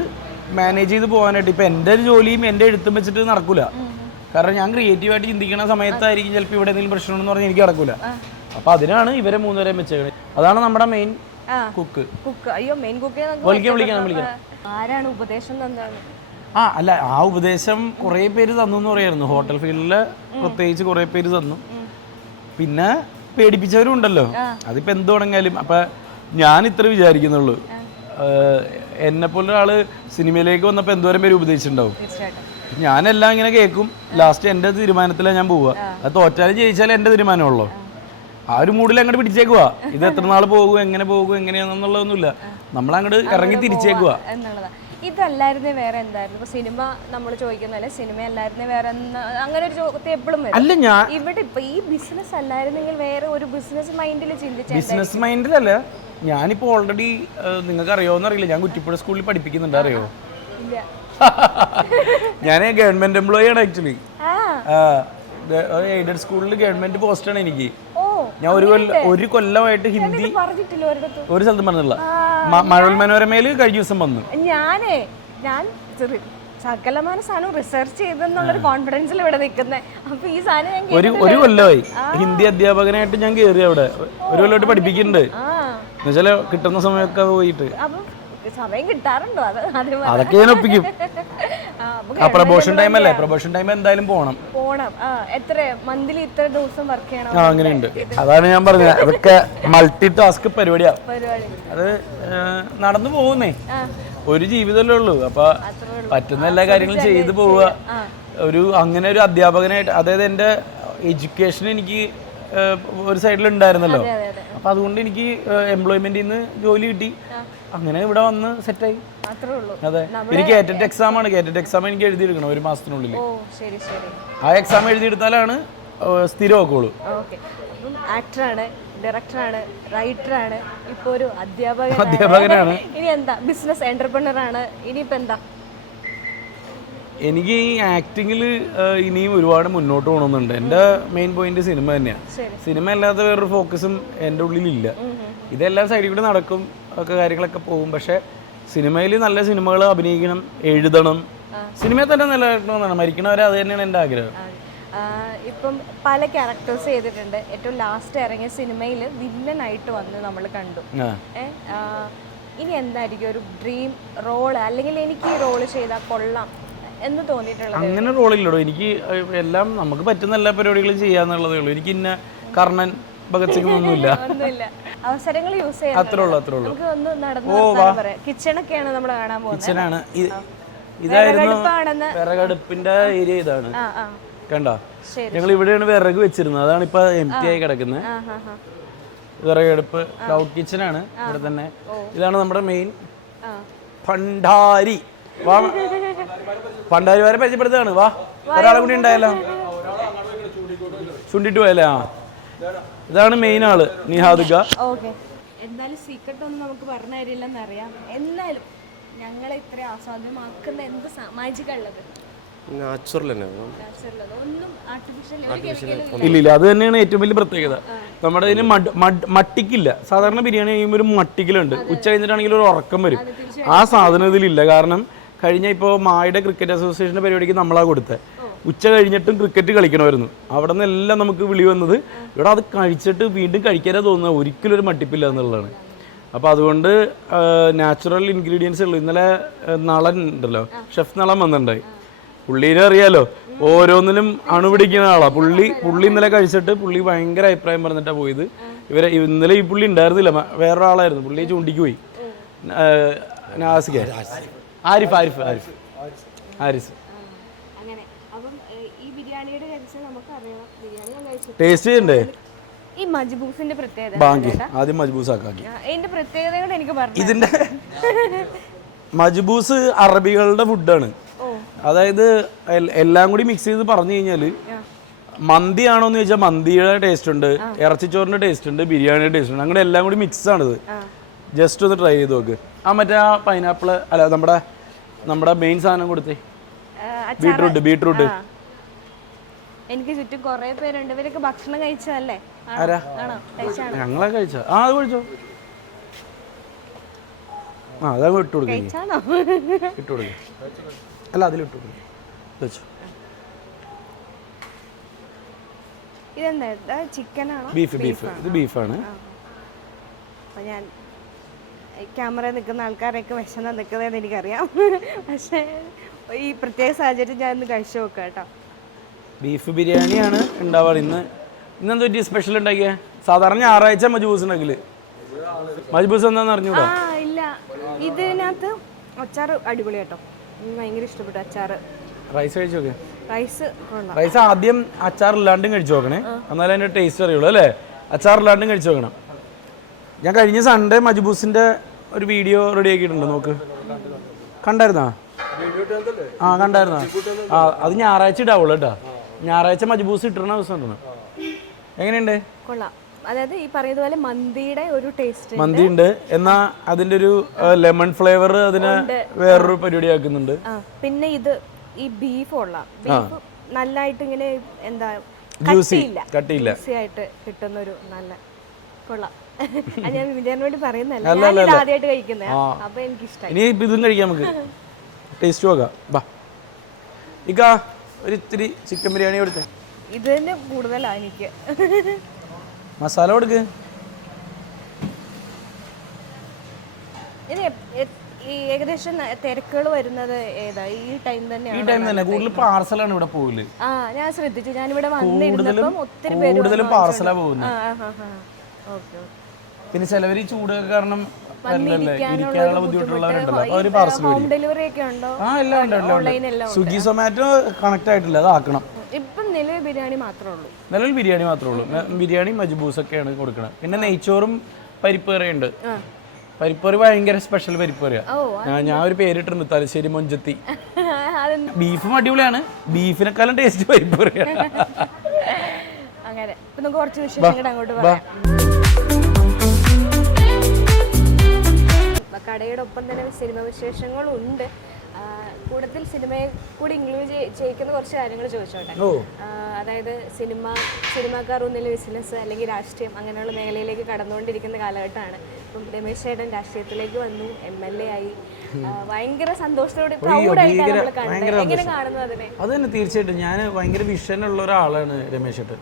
മാനേജ് ചെയ്ത് പോകാനായിട്ട് ഇപ്പൊ എൻ്റെ ഒരു ജോലിയും എൻ്റെ എഴുത്തും വെച്ചിട്ട് നടക്കൂല. കാരണം ഞാൻ ക്രിയേറ്റീവായിട്ട് ചിന്തിക്കുന്ന സമയത്തായിരിക്കും ചിലപ്പോൾ ഇവിടെ എന്തെങ്കിലും പ്രശ്നമെന്ന് പറഞ്ഞാൽ എനിക്ക് നടക്കൂല. അപ്പൊ അതിനാണ് ഇവരെ മൂന്നുപേരെയും വെച്ചേക്കുന്നത്. അതാണ് നമ്മുടെ മെയിൻ കുക്ക്. അയ്യോ മെയിൻ കുക്ക് വിളിക്കാം. ആരാണ് ഉപദേശം തന്നത്? അല്ല, ആ ഉപദേശം കുറെ പേര് തന്നു എന്ന് പറയായിരുന്നു. ഹോട്ടൽ ഫീൽഡില് പ്രത്യേകിച്ച് കുറെ പേര് തന്നു. പിന്നെ പേടിപ്പിച്ചവരും ഉണ്ടല്ലോ. അതിപ്പോ എന്ത് തുടങ്ങിയാലും അപ്പൊ ഞാൻ ഇത്ര വിചാരിക്കുന്നുള്ളൂ, എന്നെ പോലെ ഒരാള് സിനിമയിലേക്ക് വന്നപ്പോ എന്തോരം പേര് ഉപദേശിച്ചിട്ടുണ്ടാവും. ഞാനെല്ലാം ഇങ്ങനെ കേൾക്കും. ലാസ്റ്റ് എന്റെ തീരുമാനത്തിലാണ് ഞാൻ പോവുക. അത് തോറ്റാലും ജയിച്ചാലും എന്റെ തീരുമാനമുള്ളൂ. ആ ഒരു മൂഡിൽ അങ്ങോട്ട് പിടിച്ചേക്കുവാ. ഇത് എത്ര നാൾ പോകും, എങ്ങനെ പോകും, എങ്ങനെയാണെന്നുള്ളതൊന്നുമില്ല. നമ്മളങ്ങോട്ട് ഇറങ്ങി തിരിച്ചേക്കുവാ. ഇതല്ലായിരുന്നേ വേറെ എന്തായിരുന്നു? ഇപ്പൊ സിനിമ നമ്മൾ ചോദിക്കുന്നല്ലേ, സിനിമ അല്ലായിരുന്നേ വേറെ അങ്ങനെ ഒരു ചോദ്യം എപ്പോഴും അല്ല. ഞാൻ ഇവിടെ ഇപ്പൊ ഈ ബിസിനസ് അല്ലായിരുന്നെങ്കിൽ വേറെ ഒരു ബിസിനസ് മൈൻഡിൽ ചിന്തിച്ചു. ബിസിനസ് മൈൻഡിലല്ല, ഞാനിപ്പോ ഓൾറെഡി നിങ്ങൾക്ക് അറിയോന്ന് അറിയില്ല, ഞാൻ കുറ്റിപ്പുഴ സ്കൂളിൽ പഠിപ്പിക്കുന്നുണ്ട്. അറിയോ? ഞാൻ ഗവൺമെന്റ് എംപ്ലോയി ആണ് ആക്ച്വലി. എയ്ഡഡ് സ്കൂളിൽ ഗവൺമെന്റ് പോസ്റ്റാണ് എനിക്ക്. ഞാൻ ഒരു കൊല്ലമായിട്ട് ഹിന്ദി ഒരു സ്ഥലത്തും പറഞ്ഞില്ല. മഴവിൽ മനോരമയില് കഴിഞ്ഞ ദിവസം വന്നു. ഞാൻ സകലമായ സാധനം റിസർച്ച് ചെയ്തെന്നുള്ളൊരു കോൺഫിഡൻസിൽ ഇവിടെ നിൽക്കുന്നത്. അപ്പൊ ഈ സാധനം ഒരു കൊല്ലമായി ഹിന്ദി അധ്യാപകനായിട്ട് ഞാൻ കയറി. അവിടെ ഒരു കൊല്ലമായിട്ട് പഠിപ്പിക്കുന്നുണ്ട്. എന്നുവെച്ചാല് കിട്ടുന്ന സമയമൊക്കെ പോയിട്ട് സമയം കിട്ടാറുണ്ടോ? അതൊക്കെ ഞാൻ ഒപ്പിക്കും. പ്രൊമോഷൻ ടൈം അല്ലേ, പ്രൊമോഷൻ ടൈം എന്തായാലും പോണം. എത്ര മന്ത്ലി ഇത്ര ദിവസം വർക്ക് ചെയ്യണം? അങ്ങനെയുണ്ട്. അതാണ് ഞാൻ പറഞ്ഞത്, അതൊക്കെ മൾട്ടി ടാസ്ക് പരിപാടിയാ. അത് നടന്നു പോകുന്നേ, ഒരു ജീവിതമല്ലേ ഉള്ളൂ. അപ്പൊ പറ്റുന്ന എല്ലാ കാര്യങ്ങളും ചെയ്തു പോവുക. അങ്ങനെ ഒരു അധ്യാപകനായിട്ട്, അതായത് എൻ്റെ എഡ്യൂക്കേഷൻ എനിക്ക് ഒരു സൈഡിൽ ഉണ്ടായിരുന്നല്ലോ. അപ്പൊ അതുകൊണ്ട് എനിക്ക് എംപ്ലോയ്മെന്റിൽ നിന്ന് ജോലി കിട്ടി. അങ്ങനെ ഇവിടെ വന്ന് സെറ്റായി. അതെ. എനിക്ക് കേറ്റഡ് എക്സാം ആണ്. കേറ്റഡ് എക്സാം എനിക്ക് എഴുതിയെടുക്കണം ഒരു മാസത്തിനുള്ളിൽ. ആ എക്സാം എഴുതിയെടുത്താലാണ് സ്ഥിരമാക്കുള്ളൂ. ആക്ടറാണ്, ഡയറക്ടറാണ്, റൈറ്ററാണ്, ഇപ്പൊ ഒരു അധ്യാപകനാണ്. ഇനി എന്താ? ബിസിനസ് എന്റർപ്രണർ ആണ്. ഇനിയിപ്പോ എന്താ? എനിക്ക് ഈ ആക്ടിങ്ങിൽ ഇനിയും ഒരുപാട് മുന്നോട്ട് പോകണമെന്നുണ്ട്. എൻ്റെ മെയിൻ പോയിന്റ് സിനിമ തന്നെയാണ്. സിനിമ അല്ലാത്ത വേറൊരു ഫോക്കസും എൻ്റെ ഉള്ളിലില്ല. ഇതെല്ലാം സൈഡിൽ കൂടെ നടക്കും, ഒക്കെ കാര്യങ്ങളൊക്കെ പോകും. പക്ഷെ സിനിമയിൽ നല്ല സിനിമകൾ അഭിനയിക്കണം, എഴുതണം. സിനിമയിൽ തന്നെ നിലനിൽക്കണമെന്നാണ്. മരിക്കണവരെ അത് തന്നെയാണ് എൻ്റെ ആഗ്രഹം. ഇപ്പം പല ക്യാരക്ടേഴ്സ് ചെയ്തിട്ടുണ്ട്. ഏറ്റവും ലാസ്റ്റ് ഇറങ്ങിയ സിനിമയിൽ വില്ലനായിട്ട് വന്ന് നമ്മൾ കണ്ടു. ഇനി എന്തായിരിക്കും ഒരു ഡ്രീം റോള്, അല്ലെങ്കിൽ എനിക്ക് ഈ റോള് ചെയ്താൽ കൊള്ളാം എന്ന് തോന്നിയിട്ടുള്ളത്? അങ്ങനെ റോളില്ലടോ. എനിക്ക് എല്ലാം നമുക്ക് പറ്റുന്ന എല്ലാ പരിപാടികളും ചെയ്യാന്നുള്ളതേ ഉള്ളൂ. എനിക്ക് ഇന്ന കർണൻ, ഭഗത് സിംഗ് ഒന്നുമില്ല. അവസരങ്ങൾ യൂസ് ചെയ്യാം. അത്രേ ഉള്ളൂ. നമുക്ക് ഒന്ന് നടന്നു കിച്ചണൊക്കെയാണ് നമ്മൾ കാണാൻ പോകുന്നത്. കിച്ചണാണ്. ഇതായിരുന്നു വിറകടുപ്പിന്റെ ഏരിയ. ഇതാണ് കണ്ടോ? ഞങ്ങൾ ഇവിടെയാണ് വിറക് വെച്ചിരുന്നത്. അതാണ് ഇപ്പൊ എംപ്റ്റി ആയി കിടക്കുന്നത്. വിറകടുപ്പ് ക്ലൗഡ് കിച്ചനാണ് ഇവിടെ തന്നെ. ഇതാണ് നമ്മുടെ മെയിൻ ഭണ്ഡാരി. ഭണ്ഡാരി വരെ പരിചയപ്പെടുത്താണ്. വാ, ഒരാളെ കൂടി ഉണ്ടായല്ലോ, ചുണ്ടിട്ട് പോയല്ലേ. ഇതാണ് മെയിൻ ആള്, നിഹാദിക. എന്തായാലും സീക്രട്ട് ഒന്നും നമുക്ക് പറഞ്ഞു തരില്ലെന്നറിയാം. എന്നാലും ഞങ്ങളെ ഇത്ര ആസ്വാദ്യമാക്കുന്ന എന്ത് മാജിക് ഉള്ളത്? നാച്ചുറൽ തന്നെ. ഒന്നും ആർട്ടിഫിഷ്യൽ ഇല്ല അത് തന്നെയാണ് ഏറ്റവും വലിയ പ്രത്യേകത. നമ്മുടെ ഇതിന് മട്ടിക്കില്ല. സാധാരണ ബിരിയാണി കഴിയുമ്പോൾ ഒരു മട്ടിക്കലുണ്ട്. ഉച്ച കഴിഞ്ഞിട്ടാണെങ്കിൽ ഒരു ഉറക്കം വരും. ആ സാധനം ഇതിലില്ല. കാരണം കഴിഞ്ഞ ഇപ്പോൾ മായുടെ ക്രിക്കറ്റ് അസോസിയേഷൻ്റെ പരിപാടിക്ക് നമ്മളാ കൊടുത്തത്. ഉച്ച കഴിഞ്ഞിട്ടും ക്രിക്കറ്റ് കളിക്കണമായിരുന്നു. അവിടെ നിന്നെല്ലാം നമുക്ക് വിളി വന്നത് ഇവിടെ അത് കഴിച്ചിട്ട് വീണ്ടും കഴിക്കാനേ തോന്നുന്നത്, ഒരിക്കലും ഒരു മട്ടിപ്പില്ല എന്നുള്ളതാണ്. അപ്പോൾ അതുകൊണ്ട് നാച്ചുറൽ ഇൻഗ്രീഡിയൻസ് ഉള്ളു. ഇന്നലെ നളൻ ഉണ്ടല്ലോ, ഷെഫ് നളൻ വന്നിട്ടുണ്ടായി. പുള്ളീനെ അറിയാലോ, ഓരോന്നിനും അണുപിടിക്കുന്ന ആളാണ് പുള്ളി ഇന്നലെ കഴിച്ചിട്ട് പുള്ളി ഭയങ്കര അഭിപ്രായം പറഞ്ഞിട്ടാണ് പോയത്. ഇന്നലെ ഈ പുള്ളി ഉണ്ടായിരുന്നില്ല, വേറൊരാളായിരുന്നു. പുള്ളിയെ ചൂണ്ടിക്ക് പോയി. ആരിഫ് ടേസ്റ്റ് ചെയ്യണ്ടേ? ഈ മജ്ബൂസിന്റെ പ്രത്യേകത ആദ്യം മജ്ബൂസ് ആക്കി. ഇതിന്റെ പ്രത്യേകത എനിക്ക് പറഞ്ഞു. ഇതിന്റെ മജ്ബൂസ് അറബികളുടെ ഫുഡാണ്. അതായത് എല്ലാം കൂടി മിക്സ് ചെയ്ത് പറഞ്ഞു കഴിഞ്ഞാൽ മന്തി ആണോന്ന് ചോദിച്ചാൽ മന്തിയുടെ ടേസ്റ്റ് ഉണ്ട്, ഇറച്ചിച്ചോറിന്റെ ടേസ്റ്റ് ഉണ്ട്, ബിരിയാണിയുടെ ടേസ്റ്റ് ഉണ്ട്. അങ്ങനെ എല്ലാം കൂടി മിക്സ് ആണിത്. ജസ്റ്റ് ഒന്ന് ട്രൈ ചെയ്ത് നോക്ക്. മറ്റേ ആ പൈനാപ്പിള് അല്ല, നമ്മുടെ മെയിൻ സാധനം കൊടുത്തേ, ബീട്രൂട്ട്. എനിക്ക് ചുറ്റും കുറെ പേരുണ്ട്. ഇവരൊക്കെ ഭക്ഷണം കഴിച്ചതല്ലേ? ഞങ്ങളെ കഴിച്ച അത് കഴിച്ചോ. അതങ്ങ് ഇട്ട് കൊടുക്കേ, ഇട്ട് കൊടുക്കേ. അല്ല അതിലിട്ടു വെച്ചു. ഇതെന്താ, ചിക്കനാണോ? ബീഫ്. ഇത് ബീഫാണ്. ഞാൻ ക്യാമറ നിൽക്കുന്ന ആൾക്കാരൊക്കെ വിശന്നാ നിൽക്കുന്നതെന്ന് എനിക്കറിയാം. പക്ഷേ ഈ പ്രത്യേക സാഹചര്യം ഞാൻ ഒന്ന് കഴിച്ചു നോക്കാം കേട്ടോ. ബീഫ് ബിരിയാണിയാണ് ഉണ്ടാവാറ്. ഇന്നെന്താ പറ്റി സ്പെഷ്യൽ ഉണ്ടാക്കിയ? സാധാരണ ഞായറാഴ്ച മജ്ബൂസ് ഉണ്ടെങ്കിൽ മജ്ബൂസ് എന്താണെന്ന് അറിഞ്ഞൂടാ? ഇല്ല, ഇതിനകത്ത് അച്ചാർ അടിപൊളി കേട്ടോ, എനിക്ക് ഭയങ്കര ഇഷ്ടപ്പെട്ടു അച്ചാറ്. റൈസ് കഴിച്ചു നോക്കേ. റൈസ് ആദ്യം അച്ചാർ ഇല്ലാണ്ടും കഴിച്ചു നോക്കണേ, എന്നാലും അതിന്റെ ടേസ്റ്റ് അറിയുള്ളൂ അല്ലേ? അച്ചാർ ഇല്ലാണ്ടും കഴിച്ചു നോക്കണം. ഞാൻ കഴിഞ്ഞ സൺഡേ മജ്ബൂസിന്റെ ഒരു വീഡിയോ റെഡി ആക്കിയിട്ടുണ്ട്, നോക്ക്. കണ്ടായിരുന്നാ? കണ്ടായിരുന്നാ? അത് ഞായറാഴ്ച ഇടാവുള്ളൂ കേട്ടോ. ഞായറാഴ്ച മജ്ബൂസ് ഇട്ടിരുന്ന ദിവസം ഉണ്ടെന്ന്. എങ്ങനെയുണ്ട്? കൊള്ളാം. അതായത് ഈ പറയുന്നതുപോലെ മന്തിയുടെ ഒരു ടേസ്റ്റ് മന്തി ഉണ്ട്, എന്നാ അതിന്റെ ഒരു ലെമൺ ഫ്ലേവർ അതിനെ വേറൊരു പരിപാടി ആക്കുന്നുണ്ട്. പിന്നെ ഇത് ഈ ബീഫ് കൊള്ളാം. ബീഫ് നല്ലതായിട്ട് ഇങ്ങനെ എന്താ കട്ടിയില്ല ആയിട്ട് കിട്ടുന്ന ഒരു നല്ല കൊള്ളാം. ഞാൻ വിജയന് വേണ്ടി പറയുന്നല്ല, ആദ്യമായിട്ട് കഴിക്കുന്നേ, അപ്പൊ എനിക്ക് ഇഷ്ടമായി. ഇനി ഇതും കഴിക്കാം നമുക്ക്, ടേസ്റ്റ് നോക്കാം. ഇക്കാ ഒരു ഇത്തിരി ചിക്കൻ ബിരിയാണി കൊടുത്തേ. ഇത് തന്നെ കൂടുതലാ എനിക്ക്. മസാല കൊടുക്ക്. ഇനി ഏകദേശം തിരക്കുകൾ വരുന്നത് ഏതാ? ഈ ടൈം തന്നെയാണ്. ഈ ടൈം തന്നെ കൂടുതൽ പാർസലാണ് ഇവിടെ പോകല്. ഞാൻ ശ്രദ്ധിച്ചു, ഞാൻ ഇവിടെ വന്നിരുന്നപ്പം ഒത്തിരി പേര് കൂടുതലും പാർസലാ പോകുന്നത്. പിന്നെ ചിലവര് ചൂട് കാരണം ഇരിക്കാനുള്ള ബുദ്ധിമുട്ടുള്ളവരുണ്ടല്ലോ, അവര് പാർസൽ ഹോം ഡെലിവറി ഒക്കെ ഉണ്ടോ? എല്ലാം സ്വിഗ്ഗി സൊമാറ്റോ കണക്ട് ആയിട്ടില്ല, അതാക്കണം. ഇപ്പം നിലവിൽ ബിരിയാണി മാത്രമേ ഉള്ളൂ. നിലവിൽ ബിരിയാണി മാത്രമേ ഉള്ളൂ. ബിരിയാണി മജ്ബൂസ് ഒക്കെയാണ് കൊടുക്കുന്നത്. പിന്നെ നെയ്ച്ചോറും പരിപ്പ് കറിയുണ്ട്. പരിപ്പ് കറി ഭയങ്കര സ്പെഷ്യൽ പരിപ്പ് കറിയാ. ഞാൻ ഒരു പേരിട്ടുണ്ട്, തലശ്ശേരി മൊഞ്ചത്തി. ബീഫും അടിപൊളിയാണ്, ബീഫിനെക്കാളും ടേസ്റ്റ് പരിപ്പ് കറിയാണ്. അങ്ങനെ നമുക്ക് കുറച്ച് വിശേഷങ്ങൾ അങ്ങോട്ട് പറയാം. കടയുടെ ഒപ്പം തന്നെ സിനിമ വിശേഷങ്ങളും ഉണ്ട്. കൂടുതൽ സിനിമയെ കൂടി ഇൻക്ലൂഡ് ചെയ്യിക്കുന്ന കുറച്ച് കാര്യങ്ങൾ ചോദിച്ചോട്ടെ. അതായത് സിനിമാക്കാർ ഒന്നിലെ ബിസിനസ് അല്ലെങ്കിൽ രാഷ്ട്രീയം അങ്ങനെയുള്ള മേഖലയിലേക്ക് കടന്നുകൊണ്ടിരിക്കുന്ന കാലഘട്ടമാണ്. ഇപ്പം രമേശ് ചേട്ടൻ രാഷ്ട്രീയത്തിലേക്ക് വന്നു, MLA ആയി. ഭയങ്കര സന്തോഷത്തോടെ പ്രൗഡായിട്ടാണ് നമ്മൾ കണ്ടത്. എങ്ങനെ കാണുന്നു അതിനെ? അത് തന്നെ തീർച്ചയായിട്ടും. ഞാൻ ഭയങ്കര വിഷനുള്ള ഒരാളാണ് രമേശ് ചേട്ടൻ.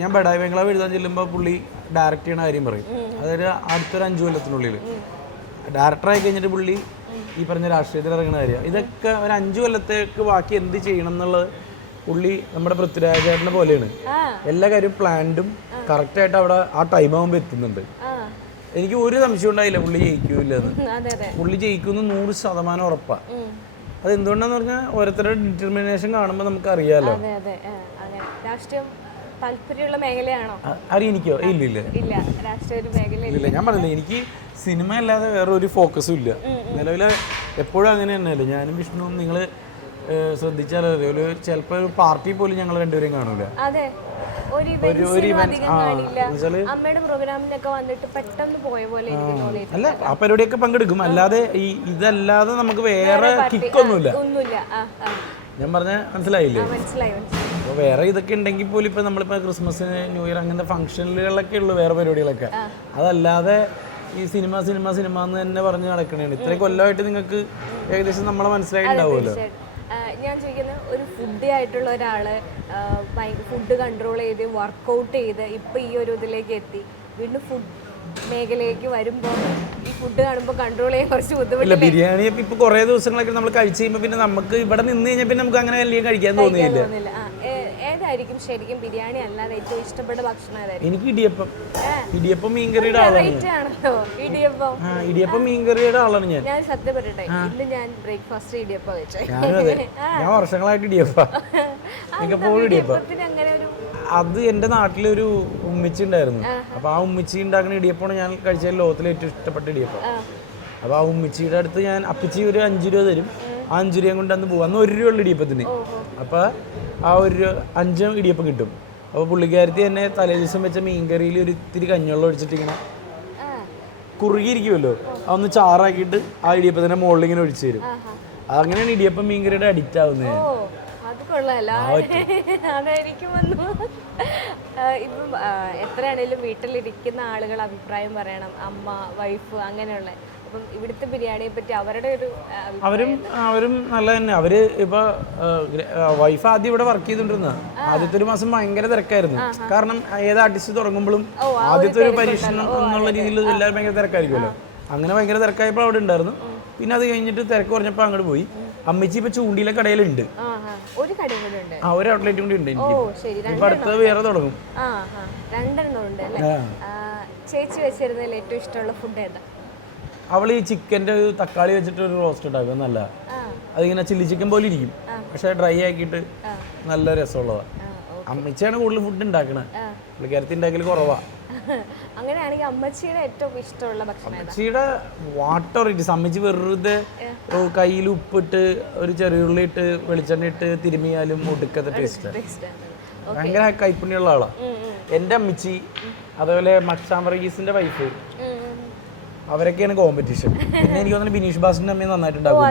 ഞാൻ ബഡായി ബംഗ്ലാവ് എഴുതാൻ ചെല്ലുമ്പോൾ പുള്ളി ഡയറക്റ്റ് ചെയ്യണ കാര്യം പറയും. അതായത് അടുത്തൊരു 5 കൊല്ലത്തിനുള്ളിൽ ഡയറക്ടറായി കഴിഞ്ഞിട്ട് പുള്ളി ഈ പറഞ്ഞ രാഷ്ട്രീയത്തിൽ ഇറങ്ങുന്ന കാര്യം. ഇതൊക്കെ ഒരു 5 കൊല്ലത്തേക്ക് ബാക്കി എന്ത് ചെയ്യണം എന്നുള്ളത് പുള്ളി നമ്മുടെ പൃഥ്വിരാജേട്ടനെ പോലെയാണ്. എല്ലാ കാര്യവും പ്ലാൻഡും കറക്റ്റായിട്ട് അവിടെ ആ ടൈം ആകുമ്പോൾ എത്തുന്നുണ്ട്. എനിക്ക് ഒരു സംശയം ഉണ്ടായില്ല പുള്ളി ജയിക്കൂലെന്ന്. പുള്ളി ജയിക്കുന്നു 100% ഉറപ്പാണ്. അത് എന്തുകൊണ്ടാന്ന് പറഞ്ഞാൽ ഓരോരുത്തരുടെ ഡിറ്റർമിനേഷൻ കാണുമ്പോൾ നമുക്ക് അറിയാലോ. താല്പര്യമുള്ള മേഖലയാണോ? എനിക്കോ? ഇല്ല, ഞാൻ പറഞ്ഞില്ല, എനിക്ക് സിനിമ അല്ലാതെ വേറെ ഒരു ഫോക്കസും ഇല്ല നിലവില്. എപ്പോഴും അങ്ങനെ തന്നെയല്ലേ. ഞാനും വിഷ്ണുവും നിങ്ങൾ ശ്രദ്ധിച്ചാലറിയോ, ചിലപ്പോൾ ഒരു പാർട്ടി പോലും ഞങ്ങൾ രണ്ടുപേരും കാണൂല. അല്ല, ആ പരിപാടിയൊക്കെ പങ്കെടുക്കും, അല്ലാതെ ഇതല്ലാതെ നമുക്ക് വേറെ കിക്കൊന്നുമില്ല. ഞാൻ പറഞ്ഞ മനസ്സിലായില്ലേ? മനസ്സിലായി. അപ്പോൾ വേറെ ഇതൊക്കെ ഉണ്ടെങ്കിൽ പോലും ഇപ്പം നമ്മളിപ്പോൾ ക്രിസ്മസിന്, ന്യൂ ഇയർ അങ്ങനത്തെ ഫംഗ്ഷനുകളിലൊക്കെ ഉള്ളു വേറെ പരിപാടികളൊക്കെ. അതല്ലാതെ ഈ സിനിമ എന്ന് തന്നെ പറഞ്ഞ് നടക്കണേണ്. ഇത്രയും കൊല്ലമായിട്ട് നിങ്ങൾക്ക് ഏകദേശം നമ്മളെ മനസ്സിലായിട്ടുണ്ടാവുമല്ലോ. ഞാൻ ചോദിക്കുന്നത്, ഒരു ഫുഡി ആയിട്ടുള്ള ഒരാള് ഫുഡ് കൺട്രോൾ ചെയ്ത് വർക്കൗട്ട് ചെയ്ത് ഇപ്പൊ ഈ ഒരു ഇതിലേക്ക് എത്തി, വീണ്ടും ഫുഡ് മേഖലയിലേക്ക് വരുമ്പോൾ ഈ ഫുഡ് കാണുമ്പോൾ കൺട്രോൾ ചെയ്യാൻ കുറച്ച് ബുദ്ധിമുട്ടില്ല. ബിരിയാണി ഇപ്പൊ കുറെ ദിവസങ്ങളൊക്കെ നമ്മൾ കഴിച്ച് കഴിയുമ്പോൾ പിന്നെ നമുക്ക് ഇവിടെ നിന്ന് കഴിഞ്ഞാൽ പിന്നെ നമുക്ക് അങ്ങനെ വലിയ കഴിക്കാൻ തോന്നിയില്ല. ഏതായിരിക്കും ശരിക്കും ബിരിയാണി അല്ലാതെ ഏറ്റവും ഇഷ്ടപ്പെട്ട ഭക്ഷണം ഏതായിരിക്കും? എനിക്ക് ഇടിയപ്പം മീൻകറിയുടെ ആളാണ്. ഇടിയപ്പം മീൻകറിയുടെ ആളാണ് ഞാൻ. ഞാൻ സത്യം പറയട്ടെ, ഇന്ന് ഞാൻ ബ്രേക്ക്ഫാസ്റ്റ് ഇടിയപ്പം വെച്ചേ. ഞാൻ വർഷങ്ങളായിട്ട് ഇടിയപ്പ. അങ്ങനെ ഒരു അത് എൻ്റെ നാട്ടിലൊരു ഉമ്മിച്ചി ഉണ്ടായിരുന്നു. അപ്പോൾ ആ ഉമ്മിച്ചി ഉണ്ടാക്കുന്ന ഇടിയപ്പമാണ് ഞാൻ കഴിച്ച ലോകത്തിലെ ഏറ്റവും ഇഷ്ടപ്പെട്ട ഇടിയപ്പം. അപ്പോൾ ആ ഉമ്മിച്ചിയുടെ അടുത്ത് ഞാൻ അപ്പിച്ചി ഒരു 5 രൂപ തരും. ആ 5 രൂപയും കൊണ്ട് അന്ന് പോകും. അന്ന് 1 രൂപ ഉള്ള ഇടിയപ്പത്തിന്. അപ്പോൾ ആ 5 ഇടിയപ്പം കിട്ടും. അപ്പോൾ പുള്ളിക്കാരത്തി തന്നെ തലേ ദിവസം വെച്ച മീൻകറിയിൽ ഒരു ഇത്തിരി കഞ്ഞിവെള്ളം ഒഴിച്ചിട്ട് ഇങ്ങനെ കുറുകിയിരിക്കുമല്ലോ, അതൊന്ന് ചാറാക്കിയിട്ട് ആ ഇടിയപ്പത്തിൻ്റെ മുകളിൽ ഇങ്ങനെ ഒഴിച്ചു തരും. അങ്ങനെയാണ് ഇടിയപ്പം മീൻകറിയുടെ അഡിക്റ്റ് ആവുന്നത്. അതായിരിക്കും വന്നു. ഇപ്പം എത്രയാണേലും വീട്ടിലിരിക്കുന്ന ആളുകൾ അഭിപ്രായം പറയണം, അമ്മ, വൈഫ്, അങ്ങനെയുള്ള. അപ്പം ഇവിടുത്തെ ബിരിയാണിയെ പറ്റി അവരുടെ ഒരു അവരും നല്ല തന്നെ. അവര് ഇപ്പൊ വൈഫ് ആദ്യം ഇവിടെ വർക്ക് ചെയ്തോണ്ടിരുന്ന ആദ്യത്തെ ഒരു മാസം ഭയങ്കര തിരക്കായിരുന്നു. കാരണം ഏത് ആർട്ടിസ്റ്റ് തുടങ്ങുമ്പോഴും ആദ്യത്തെ ഒരു പരീക്ഷണം എന്നുള്ള രീതിയിൽ എല്ലാവരും ഭയങ്കര തിരക്കായിരിക്കുമല്ലോ. അങ്ങനെ ഭയങ്കര തിരക്കായപ്പോൾ അവിടെ ഉണ്ടായിരുന്നു. പിന്നെ അത് കഴിഞ്ഞിട്ട് തിരക്ക് കുറഞ്ഞപ്പോൾ അങ്ങോട്ട് പോയി. അമ്മച്ചി ഇപ്പൊ ചൂണ്ടിയിലെ കടയിലുണ്ട്. ഒരു ഔട്ട്ലെറ്റും കൂടി ഉണ്ട്. ഇപ്പൊ അടുത്തത് വേറെ തുടങ്ങും. ചേച്ചി വെച്ചിരുന്നതിൽ ഏറ്റവും ഇഷ്ടമുള്ള ഫുഡ് ഏതാ? അവള് ഈ ചിക്കൻ്റെ തക്കാളി വെച്ചിട്ട് ഒരു റോസ്റ്റ് ഉണ്ടാക്കും. നല്ല അതിങ്ങനെ ചില്ലി ചിക്കൻ പോലെ ഇരിക്കും, പക്ഷെ ഡ്രൈ ആക്കിയിട്ട് നല്ല രസമുള്ളതാണ്. അമ്മച്ചിയാണ് കൂടുതൽ ഫുഡ് ഉണ്ടാക്കണത്. പുള്ളിക്കാരത്തി ഉണ്ടാക്കൽ കുറവാ. അങ്ങനെയാണെങ്കിൽ അമ്മച്ചിയുടെ ഏറ്റവും ഇഷ്ടമുള്ള ഭക്ഷണം? അമ്മച്ചിയുടെ വാട്ടർ ഇറ്റ്. അമ്മച്ചി വെറുതെ കയ്യിൽ ഉപ്പിട്ട് ഒരു ചെറിയുള്ളി ഇട്ട് വെളിച്ചെണ്ണ ഇട്ട് തിരുമിയാലും ഒടുക്കത്തെ ടേസ്റ്റ്. ഭയങ്കര കൈപ്പുണ്യുള്ള ആളാ എൻ്റെ അമ്മച്ചി. അതേപോലെ മക്ഷാം വർഗീസിന്റെ വൈഫ്, അവരൊക്കെയാണ് കോമ്പറ്റീഷൻ. പിന്നെ എനിക്ക് തോന്നുന്നു ബിനീഷ് ബാസിന്റെ അമ്മയും നന്നായിട്ടുണ്ടാവും.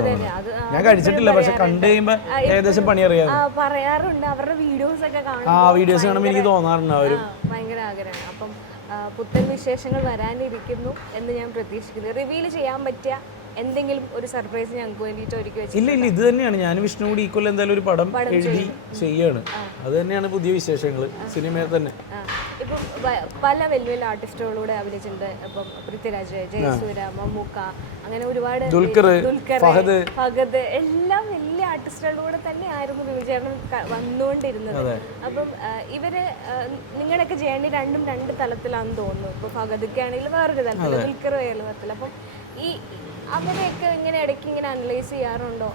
ഞാൻ കഴിച്ചിട്ടില്ല, പക്ഷെ കണ്ടു കഴിയുമ്പോ ഏകദേശം പണി അറിയാം. പറയാറുണ്ട് അവരുടെ വീഡിയോസ് ഒക്കെ കാണും. വീഡിയോസ് കാണുമ്പോൾ എനിക്ക് തോന്നാറുണ്ട് അവരും ഭയങ്കര ആഗ്രഹമാണ്. അപ്പം പുത്തൻ വിശേഷങ്ങൾ വരാനിരിക്കുന്നു എന്ന് ഞാൻ പ്രതീക്ഷിക്കുന്നു. റിവീൽ ചെയ്യാൻ പറ്റിയ എന്തെങ്കിലും ഒരു സർപ്രൈസ് ഞങ്ങൾക്ക് വേണ്ടിയിട്ട് ഒരുക്കി വെച്ചു? ഇല്ല, ഇത് തന്നെയാണ്. ഞാൻ വിഷ്ണു കൂടി ഈക്വൽ എന്തായാലും ഒരു പടം എഴുതി ചെയ്യാണ്. അത് തന്നെയാണ് പുതിയ വിശേഷങ്ങൾ സിനിമയിൽ തന്നെ. ഇപ്പം പല വലിയ വലിയ ആർട്ടിസ്റ്റുകളൂടെ അഭിനയിച്ചിട്ടുണ്ട്. ഇപ്പം പൃഥ്വിരാജ്, ജയസൂര്യ, മമ്മൂക്ക, അങ്ങനെ ഒരുപാട്, ദുൽഖർ, ഫഹദ്, എല്ലാം വലിയ ആർട്ടിസ്റ്റുകളിലൂടെ തന്നെ ആയിരുന്നു വിജയൻ വന്നുകൊണ്ടിരുന്നത്. അപ്പം ഇവര് നിങ്ങളുടെയൊക്കെ ജേണി രണ്ടും 2 തലത്തിലാണെന്ന് തോന്നുന്നു. ഇപ്പൊ ഫഹദൊക്കെ ആണെങ്കിൽ വേറൊരു തലത്തിൽ, ദുൽഖർ വേറെ തലത്തിൽ. അപ്പം ഈ അവരെയൊക്കെ ഇങ്ങനെ ഇടയ്ക്ക് ഇങ്ങനെ അനലൈസ് ചെയ്യാറുണ്ടോ?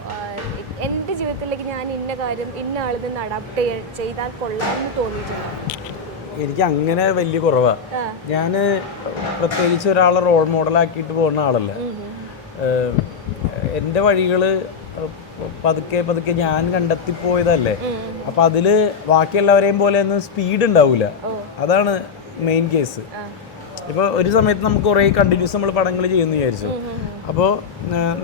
എൻ്റെ ജീവിതത്തിലേക്ക് ഞാൻ ഇന്ന കാര്യം ഇന്ന ആളിൽ നിന്ന് അഡാപ്റ്റ് ചെയ്താൽ കൊള്ളാമെന്ന് തോന്നിയിട്ടുണ്ടോ? എനിക്ക് അങ്ങനെ വലിയ കുറവാ. ഞാൻ പ്രത്യേകിച്ച് ഒരാളെ റോൾ മോഡലാക്കിയിട്ട് പോകുന്ന ആളല്ല. എൻ്റെ വഴികൾ പതുക്കെ പതുക്കെ ഞാൻ കണ്ടെത്തിപ്പോയതല്ലേ. അപ്പം അതിൽ ബാക്കിയുള്ളവരെയും പോലെ ഒന്നും സ്പീഡ് ഉണ്ടാവില്ല. അതാണ് മെയിൻ കേസ്. ഇപ്പോൾ ഒരു സമയത്ത് നമുക്ക് കുറേ കണ്ടിന്യൂസ് നമ്മൾ പടങ്ങൾ ചെയ്യുമെന്ന് വിചാരിച്ചു. അപ്പോൾ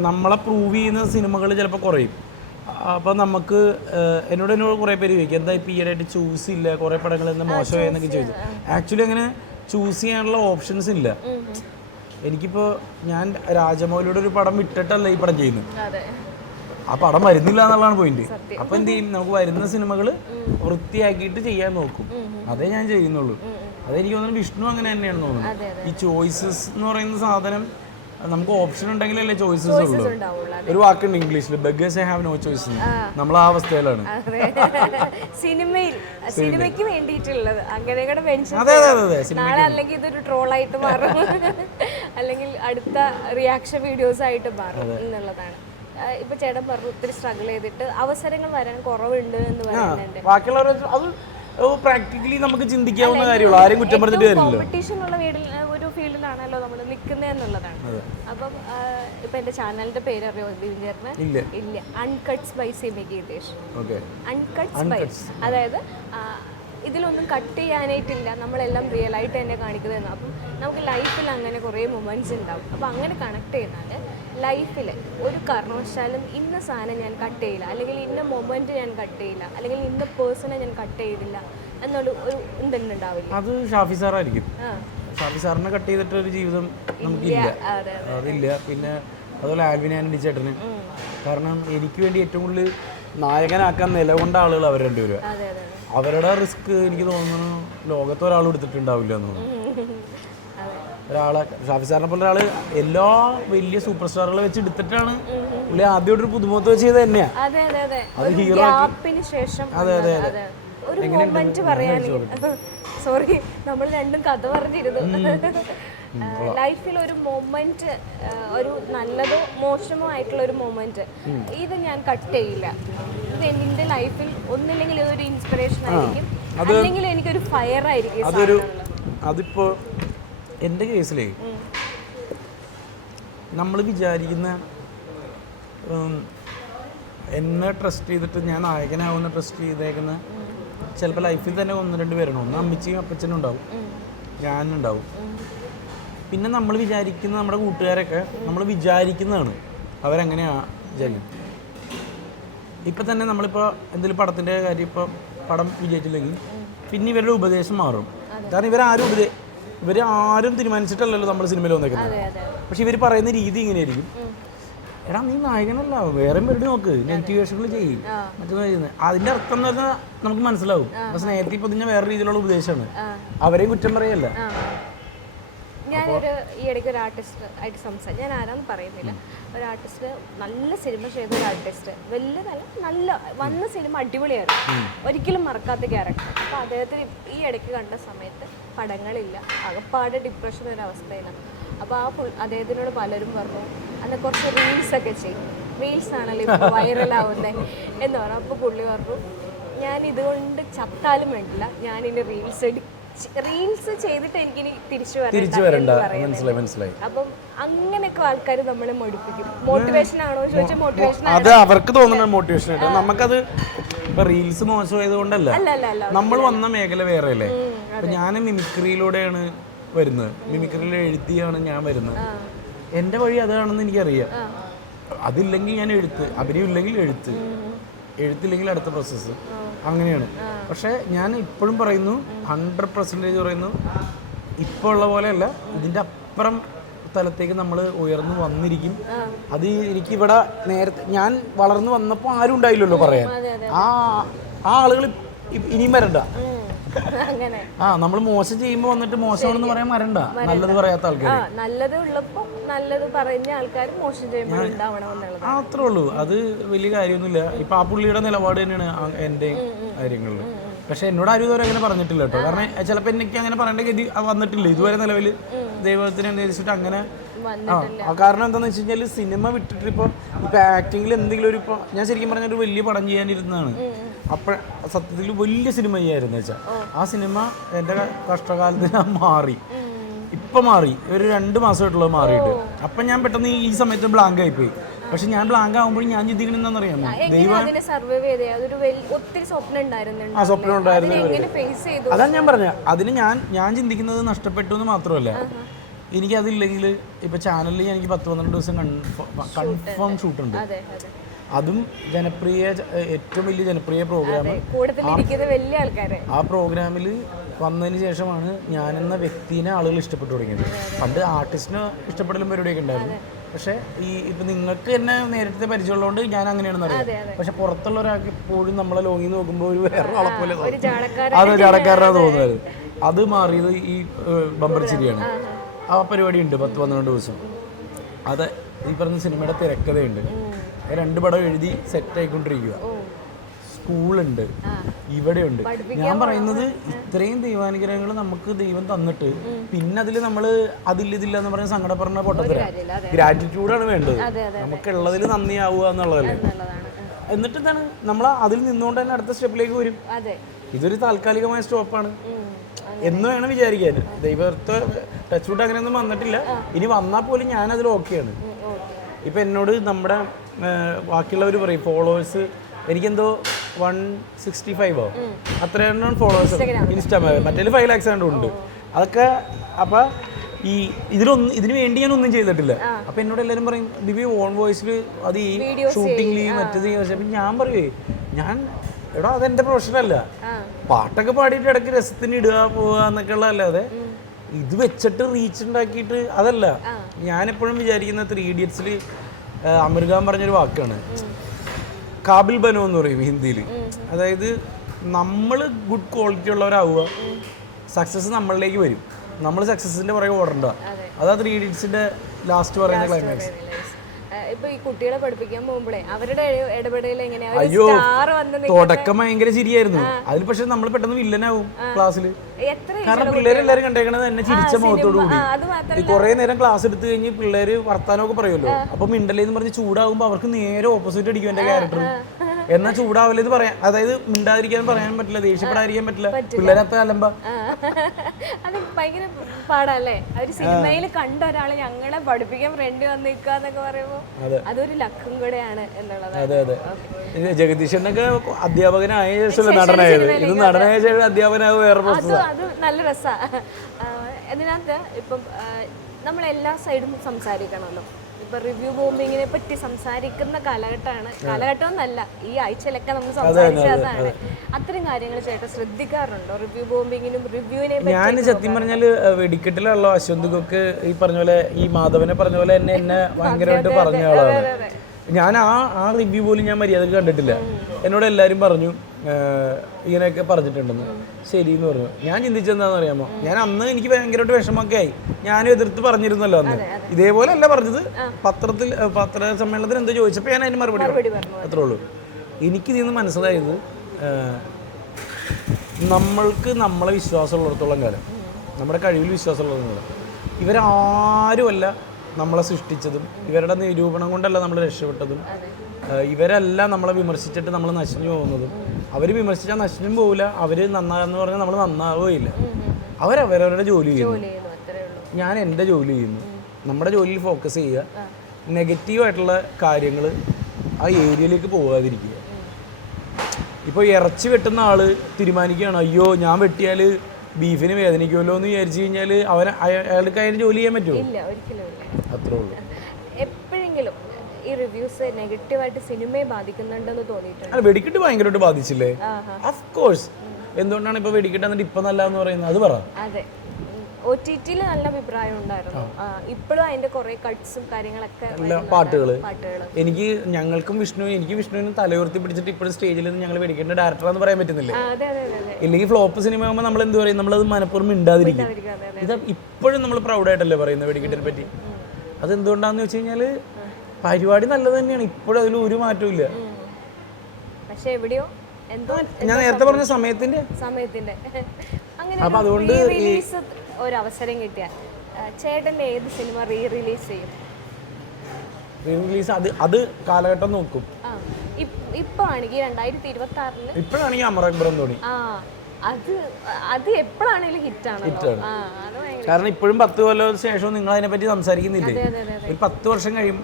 നമ്മളെ പ്രൂവ് ചെയ്യുന്ന സിനിമകൾ ചിലപ്പോൾ കുറയും. അപ്പോൾ നമുക്ക് എന്നോട് കുറേ പേര് ചോദിക്കും, എന്താ ഇപ്പോൾ ഈയിടെയായിട്ട് ചൂസ് ഇല്ല, കുറേ പടങ്ങൾ എന്ന് മോശമായെന്നൊക്കെ ചോദിച്ചു. ആക്ച്വലി അങ്ങനെ ചൂസ് ചെയ്യാനുള്ള ഓപ്ഷൻസ് ഇല്ല. എനിക്കിപ്പോൾ ഞാൻ രാജമൗലിയുടെ ഒരു പടം വിട്ടിട്ടല്ല ഈ പടം ചെയ്യുന്നത്. ആ പടം വരുന്നില്ല എന്നുള്ളതാണ് പോയിന്റ്. അപ്പോൾ എന്ത് ചെയ്യും, നമുക്ക് വരുന്ന സിനിമകൾ വൃത്തിയാക്കിയിട്ട് ചെയ്യാൻ നോക്കും. അതേ ഞാൻ ചെയ്യുന്നുള്ളൂ. അതെനിക്ക് തോന്നുന്നു വിഷ്ണു അങ്ങനെ തന്നെയാണ് തോന്നുന്നത്. ഈ ചോയ്സസ് എന്ന് പറയുന്ന സാധനം നമുക്ക് ഓപ്ഷൻ ഉണ്ടെങ്കിലല്ലേ ചോയ്സസ് ഉള്ളൂ. ഒരു വാക്കുണ്ട് ഇംഗ്ലീഷിൽ, ബെഗേഴ്സ് ഹാവ് നോ ചോയ്സ്. നമ്മൾ ആ അവസ്ഥയിലാണ്. സിനിമയ്ക്ക് വേണ്ടിയിട്ടുള്ളത് അങ്ങനെ കൂടെ മെൻഷൻ, നാളെ അല്ലെങ്കിൽ ഇതൊരു ട്രോളായിട്ട് മാറും, അല്ലെങ്കിൽ അടുത്ത റിയാക്ഷൻ വീഡിയോസ് ആയിട്ട് മാറും എന്നുള്ളതാണ്. ഇപ്പൊ ചേട്ടൻ പറഞ്ഞു ഒത്തിരി സ്ട്രഗിൾ ചെയ്തിട്ട് അവസരങ്ങൾ വരാൻ കുറവുണ്ട് എന്ന് പറയുന്നുണ്ട്. ബാക്കിയുള്ളവർ അത് പ്രാക്ടിക്കലി നമുക്ക് ചിന്തിക്കാവുന്ന കാര്യമുള്ളൂ. ആരും കുറ്റം പറഞ്ഞിട്ട് കാര്യമില്ല. കോമ്പറ്റീഷൻ ഉള്ള ഒരു ഫീൽഡിലാണല്ലോ നമ്മൾ നിൽക്കുന്നത് എന്നുള്ളതാണ്. അപ്പം ഇപ്പൊ എന്റെ ചാനലിന്റെ പേര് അറിയോ ചേട്ടന്? ഇല്ല. അൺകട്ട്സ് ബൈ സിമി ഗീതേഷ്. അൺകട്ട്സ് ബൈ, അതായത് ഇതിലൊന്നും കട്ട് ചെയ്യാനായിട്ടില്ല, നമ്മളെല്ലാം റിയൽ ആയിട്ട് തന്നെ കാണിക്കുന്നതെന്ന്. അപ്പം നമുക്ക് ലൈഫിൽ അങ്ങനെ കുറേ മൊമെന്റ്സ് ഉണ്ടാവും. അപ്പം അങ്ങനെ കണക്ട് ചെയ്താൽ ലൈഫിൽ ഒരു കാരണവശാലും ഇന്ന സാധനം ഞാൻ കട്ട് ചെയ്യില്ല, അല്ലെങ്കിൽ ഇന്ന മൊമെന്റ് ഞാൻ കട്ട് ചെയ്യില്ല, അല്ലെങ്കിൽ ഇന്ന പേഴ്സണെ ഞാൻ കട്ട് ചെയ്തില്ല എന്നുള്ള ഒരു എന്തെങ്കിലും ഉണ്ടാവില്ല? അത് ഷാഫി സാറായിരിക്കും. ഷാഫി സാറിനെ കട്ട് ചെയ്തിട്ട് ഒരു ജീവിതം നമുക്കില്ല, അതില്ല. പിന്നെ അതുപോലെ ആൽവിൻ ആൻഡി ചേട്ടന്, കാരണം എനിക്ക് വേണ്ടി ഏറ്റവും കൂടുതൽ നായകനാക്കാൻ നിലകൊണ്ട ആളുകൾ അവർ രണ്ടുപേരും. അവരുടെ റിസ്ക് എനിക്ക് തോന്നുന്നു ലോകത്ത് ഒരാൾ എടുത്തിട്ടുണ്ടാവില്ല എന്ന് തോന്നുന്നു. ഒരാളെ ഷാഫി സാറിനെ പോലെ ഒരാള് എല്ലാ വലിയ സൂപ്പർ സ്റ്റാറുകളെ വെച്ച് എടുത്തിട്ടാണ് പുള്ളി ആദ്യമായിട്ടൊരു പുതുമുഖത്ത് വെച്ച് ചെയ്ത് തന്നെയാ. അത് ഹീറോ. അതെ അതെ അതെ. ഒരു മൊമെന്റ് പറയാൻ, സോറി നമ്മൾ രണ്ടും കഥ പറഞ്ഞിരുന്നു. ലൈഫിൽ ഒരു മൊമെന്റ്, ഒരു നല്ലതോ മോശമോ ആയിട്ടുള്ള ഒരു മൊമെന്റ്, ഇത് ഞാൻ കട്ട് ചെയ്യില്ല. ഇത് എൻ്റെ ലൈഫിൽ ഒന്നില്ലെങ്കിൽ ഒരു ഇൻസ്പിറേഷൻ ആയിരിക്കും, അല്ലെങ്കിൽ എനിക്കൊരു ഫയർ ആയിരിക്കും. അതിപ്പോ എൻ്റെ കേസിലേ നമ്മൾ വിചാരിക്കുന്ന എന്നെ ട്രസ്റ്റ് ചെയ്തിട്ട് ഞാൻ നായകനാവുന്ന ട്രസ്റ്റ് ചെയ്തേക്കുന്ന ചിലപ്പോൾ ലൈഫിൽ തന്നെ 1-2 പേരാണ്. ഒന്ന് അമ്മച്ചിയും അപ്പച്ചനും ഉണ്ടാവും, ഞാനുണ്ടാവും. പിന്നെ നമ്മൾ വിചാരിക്കുന്ന നമ്മുടെ കൂട്ടുകാരൊക്കെ നമ്മൾ വിചാരിക്കുന്നതാണ് അവരങ്ങനെയാ വിചാരിക്കും. ഇപ്പം തന്നെ നമ്മളിപ്പോൾ എന്തെങ്കിലും പടത്തിൻ്റെ കാര്യം, ഇപ്പോൾ പടം വിജയിച്ചില്ലെങ്കിൽ പിന്നെ ഇവരുടെ ഉപദേശം മാറും. കാരണം ഇവരാരും തീരുമാനിച്ചിട്ടല്ലല്ലോ നമ്മൾ സിനിമയിൽ വന്നേക്കുന്നത്. പക്ഷെ ഇവർ പറയുന്ന രീതി ഇങ്ങനെയായിരിക്കും: എടാ നീ നായകനല്ല, വേറെ പേരുടെ നോക്ക്, നെഗറ്റീവ് വേഷങ്ങൾ ചെയ്യും, മറ്റൊന്നും ചെയ്യുന്നത്. അതിൻ്റെ അർത്ഥം എന്ന് പറഞ്ഞാൽ നമുക്ക് മനസ്സിലാവും. പക്ഷെ സ്നേഹത്തിൽ പൊതിഞ്ഞ വേറെ രീതിയിലുള്ള ഉപദേശമാണ്, അവരെയും കുറ്റം പറയല്ല. ഞാനൊരു ഈ ഇടയ്ക്ക് ഒരു ആർട്ടിസ്റ്റ് ആയിട്ട് സംസാരിച്ചു, ഞാൻ ആരാന്ന് പറയുന്നില്ല, ഒരു ആർട്ടിസ്റ്റ്, നല്ല സിനിമ ചെയ്ത ഒരു ആർട്ടിസ്റ്റ്, വലിയ നല്ല വന്ന സിനിമ അടിപൊളിയായിരുന്നു, ഒരിക്കലും മറക്കാത്ത ക്യാരക്ടർ. അപ്പോൾ അദ്ദേഹത്തിന് ഈ ഇടയ്ക്ക് കണ്ട സമയത്ത് പടങ്ങളില്ല, അകപ്പാട് ഡിപ്രഷൻ ഒരു അവസ്ഥയിലാണ്. അപ്പോൾ അദ്ദേഹത്തിനോട് പലരും പറഞ്ഞു, അന്ന് കുറച്ച് റീൽസൊക്കെ ചെയ്യും, റീൽസ് ആണല്ലോ ഇപ്പോൾ വൈറലാവുന്നത് എന്ന് പറഞ്ഞു. അപ്പോൾ പുള്ളി പറഞ്ഞു, ഞാൻ ഇതുകൊണ്ട് ചത്താലും വേണ്ടില്ല, ഞാനിനി റീൽസ് ചെയ്തിട്ട് എനിക്കിനി തിരിച്ചു വരണ്ട. മനസ്സിലായി. അപ്പം അങ്ങനെയൊക്കെ ആൾക്കാർ നമ്മളെ മടുപ്പിക്കും. മോട്ടിവേഷൻ ആണോ ചോദിച്ചാൽ മോട്ടിവേഷൻ, അത് അവർക്ക് തോന്നുന്ന മോട്ടിവേഷൻ ആയിട്ട്. നമുക്കത് ഇപ്പൊ റീൽസ് മോശമായത് കൊണ്ടല്ല, നമ്മൾ വന്ന മേഖല വേറെ അല്ലേ. അപ്പൊ ഞാൻ മിമിക്രിയിലൂടെയാണ് വരുന്നത്, മിമിക്രിയിൽ എഴുത്തിയാണ് ഞാൻ വരുന്നത്. എൻ്റെ വഴി അതാണെന്ന് എനിക്കറിയാം. അതില്ലെങ്കിൽ ഞാൻ എഴുത്ത്, അഭിനയം ഇല്ലെങ്കിൽ എഴുത്തില്ലെങ്കിൽ അടുത്ത പ്രോസസ്സ്, അങ്ങനെയാണ്. പക്ഷേ ഞാൻ ഇപ്പോഴും പറയുന്നു, 100% പറയുന്നു, ഇപ്പോൾ ഉള്ള പോലെയല്ല, ഇതിൻ്റെ അപ്പുറം തലത്തേക്ക് നമ്മൾ ഉയർന്നു വന്നിരിക്കും. അത് എനിക്കിവിടെ നേരത്തെ ഞാൻ വളർന്നു വന്നപ്പോൾ ആരും ഉണ്ടായില്ലല്ലോ പറയാൻ. ആ ആളുകൾ ഇനിയും വരണ്ട. നമ്മൾ മോശം ചെയ്യുമ്പോൾ വന്നിട്ട് മോശമാണെന്ന് പറയാൻ വരണ്ട, നല്ലത് പറയാത്ത ആൾക്കാർ. നല്ലത് ഉള്ളപ്പോൾ നല്ലത് പറഞ്ഞ ആൾക്കാർ മോശം ചെയ്യുമ്പോൾ ഉണ്ടാവണം എന്നുള്ളത് അത്രേ ഉള്ളൂ. അത് വലിയ കാര്യമൊന്നുമില്ല. ഇപ്പൊ ആ പുള്ളിയുടെ നിലപാട് തന്നെയാണ് എൻ്റെ കാര്യങ്ങളിൽ. പക്ഷെ എന്നോട് ആരും ഇതുവരെ അങ്ങനെ പറഞ്ഞിട്ടില്ല കേട്ടോ. കാരണം ചിലപ്പോൾ എനിക്ക് അങ്ങനെ പറയേണ്ട ഗതി വന്നിട്ടില്ല ഇതുവരെ നിലവിൽ. ദൈവത്തിന് അനുസരിച്ചിട്ട് അങ്ങനെ കാരണം എന്താണെന്ന് വെച്ച് കഴിഞ്ഞാൽ സിനിമ വിട്ടിട്ട് ഇപ്പോൾ ആക്ടിങ്ങിൽ എന്തെങ്കിലും ഒരു, ഇപ്പോൾ ഞാൻ ശരിക്കും പറഞ്ഞ ഒരു വലിയ പടം ചെയ്യാനിരുന്നതാണ്. അപ്പോൾ സത്യത്തിൽ വലിയ സിനിമ ചെയ്യായിരുന്നു വെച്ചാൽ ആ സിനിമ എൻ്റെ കഷ്ടകാലത്തിന് മാറി. ഇപ്പം മാറി, ഒരു 2 മാസമായിട്ടുള്ളത് മാറിയിട്ട്. അപ്പം ഞാൻ പെട്ടെന്ന് ഈ സമയത്ത് ബ്ലാങ്ക് ആയിപ്പോയി. പക്ഷെ ഞാൻ ബ്ലാങ്ക് ആകുമ്പോഴും ഞാൻ ചിന്തിക്കണം എന്താണെന്നറിയാമോ, ദൈവം ആ സ്വപ്നം ഉണ്ടായിരുന്നു. അതാണ് ഞാൻ പറഞ്ഞത്. അതിന് ഞാൻ ചിന്തിക്കുന്നത് നഷ്ടപ്പെട്ടു എന്ന് മാത്രമല്ല, എനിക്കതില്ലെങ്കിൽ ഇപ്പോൾ ചാനലിൽ എനിക്ക് 10-12 ദിവസം കൺഫേം ഷൂട്ടുണ്ട്. അതും ഏറ്റവും വലിയ ജനപ്രിയ പ്രോഗ്രാം. ആ പ്രോഗ്രാമിൽ വന്നതിന് ശേഷമാണ് ഞാനെന്ന വ്യക്തിനെ ആളുകൾ ഇഷ്ടപ്പെട്ടു തുടങ്ങിയത്. പണ്ട് ആർട്ടിസ്റ്റിന് ഇഷ്ടപ്പെടലും പരിപാടിയൊക്കെ ഉണ്ടായിരുന്നു. പക്ഷേ ഇപ്പം നിങ്ങൾക്ക് തന്നെ നേരത്തെ പരിചയമുള്ളതുകൊണ്ട് ഞാൻ അങ്ങനെയാണെന്ന് അറിയാം. പക്ഷെ പുറത്തുള്ള ഒരാൾക്ക് എപ്പോഴും നമ്മളെ ലോങ്ങിൽ നോക്കുമ്പോൾ ഒരു വേറെ ആളെ പോലെ അത് ചാടക്കാരനാണ് തോന്നുന്നത്. അത് മാറിയത് ഈ ബമ്പർ ചിരിയാണ്. ആ പരിപാടി ഉണ്ട് 10-12 ദിവസം. അത് ഈ പറഞ്ഞ സിനിമയുടെ തിരക്കഥയുണ്ട്. 2 പടം എഴുതി സെറ്റ് ആയിക്കൊണ്ടിരിക്കുക. സ്കൂളുണ്ട്, ഇവിടെയുണ്ട്. ഞാൻ പറയുന്നത് ഇത്രയും ദൈവാനുഗ്രഹങ്ങൾ നമുക്ക് ദൈവം തന്നിട്ട് പിന്നെ അതിൽ നമ്മൾ ഇതില്ല എന്ന് പറഞ്ഞ സങ്കടപ്പെടുന്ന പൊട്ടത്തര. ഗ്രാറ്റിറ്റ്യൂഡാണ് വേണ്ടത്. നമുക്കുള്ളതിൽ നന്ദിയാവുക എന്നുള്ളതല്ലേ. എന്നിട്ട് എന്താണ് നമ്മൾ അതിൽ നിന്നുകൊണ്ട് തന്നെ അടുത്ത സ്റ്റെപ്പിലേക്ക് വരും. ഇതൊരു താൽക്കാലികമായ സ്റ്റോപ്പാണ് എന്ന് വേണം വിചാരിക്കാൻ. ദൈവത്തെ ടച്ച് വുഡ് അങ്ങനെയൊന്നും വന്നിട്ടില്ല. ഇനി വന്നാൽ പോലും ഞാനതിൽ ഓക്കെയാണ്. ഇപ്പം എന്നോട് നമ്മുടെ ബാക്കിയുള്ളവർ പറയും ഫോളോവേഴ്സ് എനിക്കെന്തോ 165 അത്രയാണ് ഫോളോവേഴ്സ് ഇൻസ്റ്റാഗ്രാം. മറ്റേ 5 lakhs ഉണ്ട്. അതൊക്കെ അപ്പം ഈ ഇതിന് വേണ്ടി ഞാൻ ഒന്നും ചെയ്തിട്ടില്ല. അപ്പൊ എന്നോട് എല്ലാവരും പറയും ദിവ്യ ഓൺ വോയിസിൽ അത് ഈ ഷൂട്ടിംഗിൽ മറ്റേത്. പക്ഷെ ഞാൻ പറയുവേ എടാ അതെന്റെ പ്രൊഫഷനല്ല. പാട്ടൊക്കെ പാടിയിട്ട് ഇടയ്ക്ക് രസത്തിന് ഇടുക പോവുക എന്നൊക്കെ ഉള്ള അല്ലാതെ ഇത് വെച്ചിട്ട് റീച്ച് ഉണ്ടാക്കിയിട്ട് അതല്ല. ഞാനെപ്പോഴും വിചാരിക്കുന്ന 3 Idiots'ൽ ആമിർ ഖാൻ പറഞ്ഞൊരു വാക്കാണ് കാബിൽ ബനോ എന്ന് പറയും ഹിന്ദിയിൽ. അതായത് നമ്മൾ ഗുഡ് ക്വാളിറ്റി ഉള്ളവരാവുക, സക്സസ് നമ്മളിലേക്ക് വരും, നമ്മൾ സക്സസിന്റെ പുറകെ ഓടണ്ട. അതാ 3 Idiots'ന്റെ ലാസ്റ്റ് പറയുന്ന ക്ലൈമാക്സ്. ഇപ്പൊ ഈ കുട്ടികളെ പഠിപ്പിക്കാൻ പോകുമ്പോഴേ അവരുടെ ഇടപെടൽ എങ്ങനെയാ? അയ്യോ തുടക്കം ഭയങ്കര ചിരിയായിരുന്നു. അതിൽ പക്ഷെ നമ്മൾ പെട്ടെന്ന് വില്ലനാവും ക്ലാസ്സിൽ. കാരണം പിള്ളേരെല്ലാരും കണ്ടേക്കണത് എന്നെ ചിരിച്ച മുഖത്തോടു കൂടി. ഈ കുറെ നേരം ക്ലാസ് എടുത്തു കഴിഞ്ഞ് പിള്ളേര് വർത്താനമൊക്കെ പറയുമല്ലോ, അപ്പൊ മിണ്ടലേന്ന് പറഞ്ഞ് ചൂടാകുമ്പോ അവർക്ക് നേരെ ഓപ്പോസിറ്റ് അടിക്കും എന്റെ ക്യാരക്ടർ. എന്നാൽ ചൂടാവല്ലേത് പറയാൻ, അതായത് മിണ്ടാതിരിക്കാൻ പറയാൻ പറ്റില്ല, ദേഷ്യപ്പെടാതിരിക്കാൻ പറ്റില്ല. പിള്ളേരത്ത അലമ്പ. അത് ഭയങ്കര പാടല്ലേ? അവര് സിനിമയിൽ കണ്ട ഒരാള് ഞങ്ങളെ പഠിപ്പിക്കാൻ ഫ്രണ്ട് വന്നിരിക്കാന്നൊക്കെ പറയുമ്പോ അതൊരു ലക്കും കൂടെയാണ് എന്നുള്ളത്. അതെ അതെ. ജഗദീശനൊക്കെ അധ്യാപകനായ ശേഷം നടനായത്. ഇത് നടനായ ശേഷം അധ്യാപകനാകും വേറെ പ്രശ്നം. അത് നല്ല രസാ. അതിനകത്ത് ഇപ്പം നമ്മൾ എല്ലാ സൈഡും സംസാരിക്കണമല്ലോ. ഇപ്പൊ റിവ്യൂ ബോംബിങ്ങിനെ പറ്റി സംസാരിക്കുന്ന കാലഘട്ടം എന്നല്ല, ഈ ആഴ്ചയിലൊക്കെ നമ്മൾ സംസാരിച്ചതാണ്. അത്തരം കാര്യങ്ങൾ ചേട്ടൻ ശ്രദ്ധിക്കാറുണ്ടോ? റിവ്യൂ ബോംബിങ്ങിനും റിവ്യൂവിനെ ഞാൻ സത്യം പറഞ്ഞാല് വെടിക്കെട്ടിലുള്ള അശ്വന്തുക്കൊക്കെ ഈ പറഞ്ഞ പോലെ ഈ മാധവനെ പറഞ്ഞ പോലെ എന്നെ ഭയങ്കരമായിട്ട് പറഞ്ഞ ആളാണ്. ഞാൻ ആ റിവ്യൂ പോലും ഞാൻ മര്യാദക്ക് കണ്ടിട്ടില്ല. എന്നോട് എല്ലാവരും പറഞ്ഞു ഇങ്ങനെയൊക്കെ പറഞ്ഞിട്ടുണ്ടെന്ന്. ശരി എന്ന് പറഞ്ഞു. ഞാൻ ചിന്തിച്ചെന്താണെന്ന് അറിയാമോ, ഞാൻ അന്ന് എനിക്ക് ഭയങ്കരമായിട്ട് വിഷമമൊക്കെ ആയി. ഞാനും എതിർത്ത് പറഞ്ഞിരുന്നല്ലോ അന്ന്. ഇതേപോലെ അല്ല പറഞ്ഞത്, പത്രസമ്മേളനത്തിൽ എന്തോ ചോദിച്ചപ്പോൾ ഞാൻ അതിന് മറുപടി പറഞ്ഞു. അത്രേ ഉള്ളൂ. എനിക്കിതിൽ നിന്ന് മനസ്സിലായത് നമ്മൾക്ക് നമ്മളെ വിശ്വാസമുള്ളിടത്തോളം കാലം, നമ്മുടെ കഴിവിൽ വിശ്വാസമുള്ളിടത്തോളം കാലം ഇവരാരുമല്ല നമ്മളെ സൃഷ്ടിച്ചതും ഇവരുടെ നിരൂപണം കൊണ്ടല്ല നമ്മൾ രക്ഷപ്പെട്ടതും. ഇവരല്ല നമ്മളെ വിമർശിച്ചിട്ട് നമ്മൾ നശിഞ്ഞു പോകുന്നതും. അവർ വിമർശിച്ചാൽ നശിഞ്ഞും പോകില്ല, അവർ നന്നാന്ന് പറഞ്ഞാൽ നമ്മൾ നന്നാവുകയില്ല. അവരവരവരുടെ ജോലി ചെയ്യുന്നു, ഞാൻ എൻ്റെ ജോലി ചെയ്യുന്നു. നമ്മുടെ ജോലിയിൽ ഫോക്കസ് ചെയ്യുക, നെഗറ്റീവായിട്ടുള്ള കാര്യങ്ങൾ ആ ഏരിയയിലേക്ക് പോകാതിരിക്കുക. ഇപ്പോൾ ഇറച്ചി വെട്ടുന്ന ആൾ തീരുമാനിക്കുകയാണ് അയ്യോ ഞാൻ വെട്ടിയാൽ ബീഫിന് വേദനിക്കുമല്ലോ എന്ന് വിചാരിച്ചു കഴിഞ്ഞാൽ അയാൾക്ക് അതിന് ജോലി ചെയ്യാൻ പറ്റുമോ? അത്രേ ഉള്ളൂ. എപ്പോഴെങ്കിലും ഈ റിവ്യൂസ് നെഗറ്റീവായിട്ട് സിനിമയെ ബാധിക്കുന്നുണ്ടെന്ന് തോന്നിയിട്ടുണ്ട്? അല്ല, വെടിക്കെട്ട് ഭയങ്കരമായിട്ട് ബാധിച്ചില്ലേ? Of course. എന്തുകൊണ്ടാണ് ഇപ്പൊ വെടിക്കെട്ട് എന്നിട്ട് ഇപ്പൊ നല്ല എന്ന് പറയുന്നത്? അത് പറ. അതെ, OTT-ൽ നല്ല അഭിപ്രായം ഉണ്ടായിരുന്നു. ഇപ്പോഴും അതിന്റെ കുറെ കട്ട്സും കാര്യങ്ങളൊക്കെ, പാട്ടുകള്. ഞങ്ങൾക്കും വിഷ്ണുവിനും തലയുർത്തി പിടിച്ചിട്ട് ഇപ്പോഴും സ്റ്റേജിൽ നിന്ന് ഞങ്ങൾ വെടിക്കേണ്ട ഡയറക്ടറാന്ന് പറയാൻ പറ്റുന്നില്ല. ഇല്ലെങ്കിൽ ഫ്ലോപ്പ് സിനിമ ആകുമ്പോൾ നമ്മൾ എന്ത് പറയും, നമ്മളത് മനഃപൂർവ്വം മിണ്ടാതിരിക്കും. ഇത് ഇപ്പോഴും നമ്മൾ പ്രൗഡായിട്ടല്ലേ പറയുന്നത് വെടിക്കെട്ടിനെ പറ്റി. അതെന്തുകൊണ്ടാന്ന് വെച്ച് കഴിഞ്ഞാല് പരിപാടി നല്ലത് തന്നെയാണ്. ഇപ്പോഴും അതിൽ ഒരു മാറ്റവും ഇല്ല. പക്ഷെ എവിടെയോ എന്തോ ഞാൻ നേരത്തെ പറഞ്ഞ സമയത്തിന്റെ അങ്ങനെ അപ്പൊ അതുകൊണ്ട് ഒരു അവസരം കിട്ടിയാൽ ചേട്ടന്റെ ഏത് സിനിമ റിലീസ് ചെയ്യും? അത് കാലഘട്ടം നോക്കും. ഇപ്പൊ ആണെങ്കിൽ 2026 ഇപ്പോഴാണെങ്കിൽ അമർ അക്ബർ തോന്നി അത് എപ്പോഴാണെങ്കിലും ഹിറ്റാണ്. കാരണം ഇപ്പോഴും 10 കൊല്ലത്തിന് ശേഷം നിങ്ങൾ അതിനെ പറ്റി സംസാരിക്കുന്നില്ലേ? ഒരു 10 വർഷം കഴിയും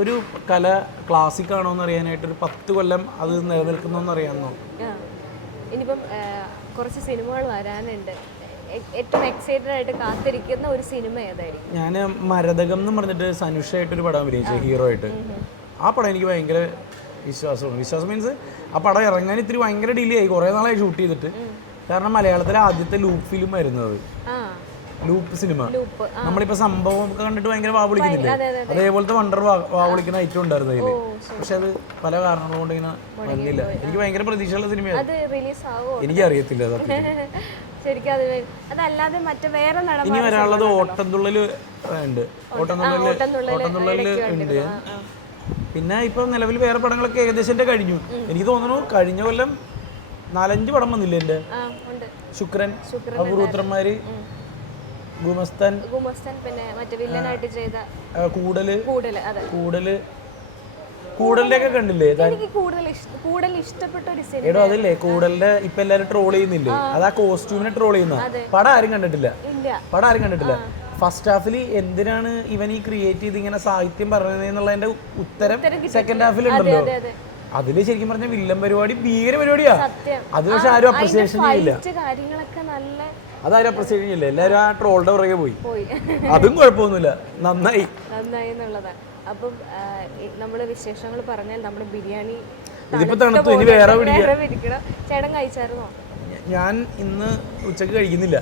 ഒരു കല ക്ലാസിക് ആണോ എന്ന് അറിയാനായിട്ട് ഒരു 10 കൊല്ലം അത് നിലനിൽക്കുന്നോന്ന് അറിയാമെന്നോ? ഇനിയിപ്പം കുറച്ച് സിനിമകൾ വരാനുണ്ട്. ഏറ്റവും എക്സൈറ്റഡ് ആയിട്ട് കാത്തിരിക്കുന്ന ഒരു സിനിമ ഏതായിരിക്കും? ഞാൻ മരതകം എന്ന് പറഞ്ഞിട്ട് സനുഷായിട്ടൊരു പടം അഭിനയിച്ച ഹീറോ ആയിട്ട്. ആ പടം എനിക്ക് ഭയങ്കര വിശ്വാസം മീൻസ് ആ പടം ഇറങ്ങാൻ ഇത്തിരി ഭയങ്കര ഡിലേ ആയി, കുറേ നാളായി ഷൂട്ട് ചെയ്തിട്ട്. കാരണം മലയാളത്തിലെ ആദ്യത്തെ ലൂപ്പ് ഫിലിം ആയിരുന്നു അത്. Loop cinema. നമ്മളിപ്പോ സംഭവം ഒക്കെ കണ്ടിട്ട് ഭയങ്കര വാവിളിക്കുന്നില്ലേ, അതേപോലത്തെ വണ്ടർ വാവിളിക്കുന്ന ഐറ്റം ഉണ്ടായിരുന്നു അതില്. പക്ഷെ അത് പല കാരണങ്ങൾ കൊണ്ട് ഇങ്ങനെ വന്നില്ല. എനിക്ക് ഭയങ്കര പ്രതീക്ഷയുള്ള സിനിമയാണ്. എനിക്കറിയത്തില്ല ഇനി വരാനുള്ളത്. ഓട്ടംതുള്ളല് ഉണ്ട്, ഓട്ടംതുള്ളല് ഉണ്ട്. പിന്നെ ഇപ്പൊ നിലവിൽ വേറെ പടങ്ങളൊക്കെ ഏകദേശം കഴിഞ്ഞു. എനിക്ക് തോന്നുന്നു കഴിഞ്ഞ കൊല്ലം 4-5 പടം വന്നില്ലേ എന്റെ? ശുക്രൻ, അപൂർവത്രന്മാര്, ഗുമസ്തൻ, പിന്നെ മറ്റേ വില്ലനായിട്ട് ചെയ്ത കൂടലിന്റെ ഒക്കെ കണ്ടില്ലേ? എനിക്ക് കൂടുതൽ ഇഷ്ടപ്പെട്ട ഒരു സിനിമ എടോ അതല്ലേ കൂടലിന്റെ ഇപ്പൊ എല്ലാരും ട്രോൾ ചെയ്യുന്നില്ലേ? അത് ആ കോസ്റ്റ്യൂമിനെ ട്രോൾ ചെയ്യുന്ന പടം ആരും കണ്ടിട്ടില്ല. ഫസ്റ്റ് ഹാഫിൽ എന്തിനാണ് ഇവൻ ഈ ക്രിയേറ്റ് ചെയ്ത് ഇങ്ങനെ സാഹിത്യം പറഞ്ഞതെന്നുള്ളതിന്റെ ഉത്തരം സെക്കൻഡ് ഹാഫിൽ ഉണ്ടല്ലോ. അതില് ശരിക്കും പറഞ്ഞ വില്ലൻ പരിപാടി ഭീകര പരിപാടിയാ. അത് പക്ഷെ ആരും അപ്രിസിയേഷൻ ചെയ്യില്ല. അതാരും അപ്രസിയേറ്റ് ചെയ്യില്ല, എല്ലാവരും ആ ട്രോളുടെ പുറകെ പോയി. പോയി അതും കുഴപ്പമൊന്നുമില്ല, നന്നായി എന്നുള്ളതാണ്. അപ്പം നമ്മൾ വിശേഷങ്ങൾ പറഞ്ഞാൽ നമ്മുടെ ബിരിയാണി ഇതിപ്പോ തണുത്തു, ഇനി വേറെ ഇരിക്കണം. ചേട്ടൻ കഴിച്ചായിരുന്നോ? ഞാൻ ഇന്ന് ഉച്ചക്ക് കഴിക്കുന്നില്ല,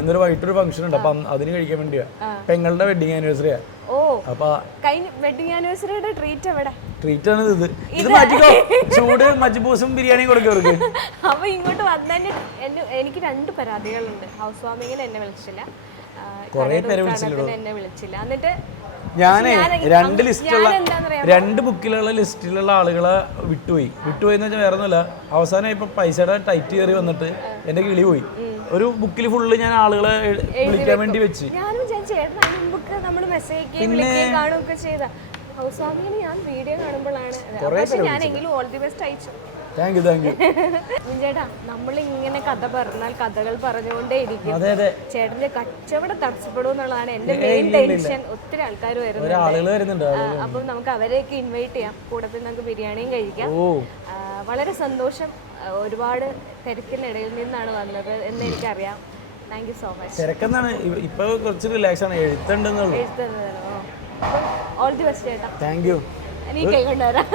ഇന്നൊരു വൈകിട്ടൊരു ഫംഗ്ഷൻ ഉണ്ട്, അപ്പൊ അതിന് കഴിക്കാൻ വേണ്ടിയാ. പെങ്ങളുടെ വെഡിങ് ആനിവേഴ്സറിയാ. ഓ, അപ്പൊ കഴിഞ്ഞ വെഡിങ് ആനിവേഴ്സറിയുടെ ട്രീറ്റ് എവിടെ? ട്രീറ്റ് ആണ് ഇത് മാറ്റിക്കോ, ചൂട് മജ്ബൂസും ബിരിയാണിയും കൊടുക്കവർക്ക്. അപ്പൊ ഇങ്ങോട്ട് വന്നെ എനിക്ക് 2 പരാതികളുണ്ട്. ഹൗസ് വാമിങ്ങിന് എന്നെ വിളിച്ചില്ല, എന്നെ വിളിച്ചില്ല. എന്നിട്ട് ഞാനേ 2 ബുക്കിലുള്ള ലിസ്റ്റിലുള്ള ആളുകളെ വിട്ടുപോയിന്ന് വെച്ചാൽ വേറെ ഒന്നുമില്ല. അവസാനം ഇപ്പൊ പൈസയുടെ ടൈറ്റ് കയറി വന്നിട്ട് എന്റെ കിളി പോയി. ഒരു ബുക്കിൽ ഫുള്ള് ഞാൻ ആളുകളെ വിളിക്കാൻ വേണ്ടി വെച്ച്. പിന്നെ ഹൗസ് വാമിങ്ങിന് ഞാൻ വീഡിയോ കാണുമ്പോഴാണ് ഞാനെങ്കിലും ഓൾ ദി ബെസ്റ്റ് അയച്ചു. Thank you. ചേട്ടാ, നമ്മളിങ്ങനെ കഥ പറഞ്ഞാൽ കഥകൾ പറഞ്ഞുകൊണ്ടേ ഇരിക്കും. ചേട്ടന്റെ കച്ചവടം തടസ്സപ്പെടും എന്നുള്ളതാണ് എന്റെ മെയിൻ ടെൻഷൻ. ഒത്തിരി ആൾക്കാർ വരുന്നുണ്ട്. അപ്പം നമുക്ക് അവരെയൊക്കെ ഇൻവൈറ്റ് ചെയ്യാം, കൂടെ പിന്നെ നമുക്ക് ബിരിയാണിയും കഴിക്കാം. വളരെ സന്തോഷം. ഒരുപാട് തിരക്കിനിടയിൽ നിന്നാണ് വന്നത് എന്ന് എനിക്കറിയാം. Thank you so much. തിരക്കെന്നാണ് ഇപ്പൊ കുറച്ച് റിലാക്സ് ആണ്, എഴുത്തുണ്ടെന്നുള്ളൂ. ഓൾ ദി ബെസ്റ്റ് ചേട്ടാ. Thank you. നീ കൈ കൊണ്ടുവരാം.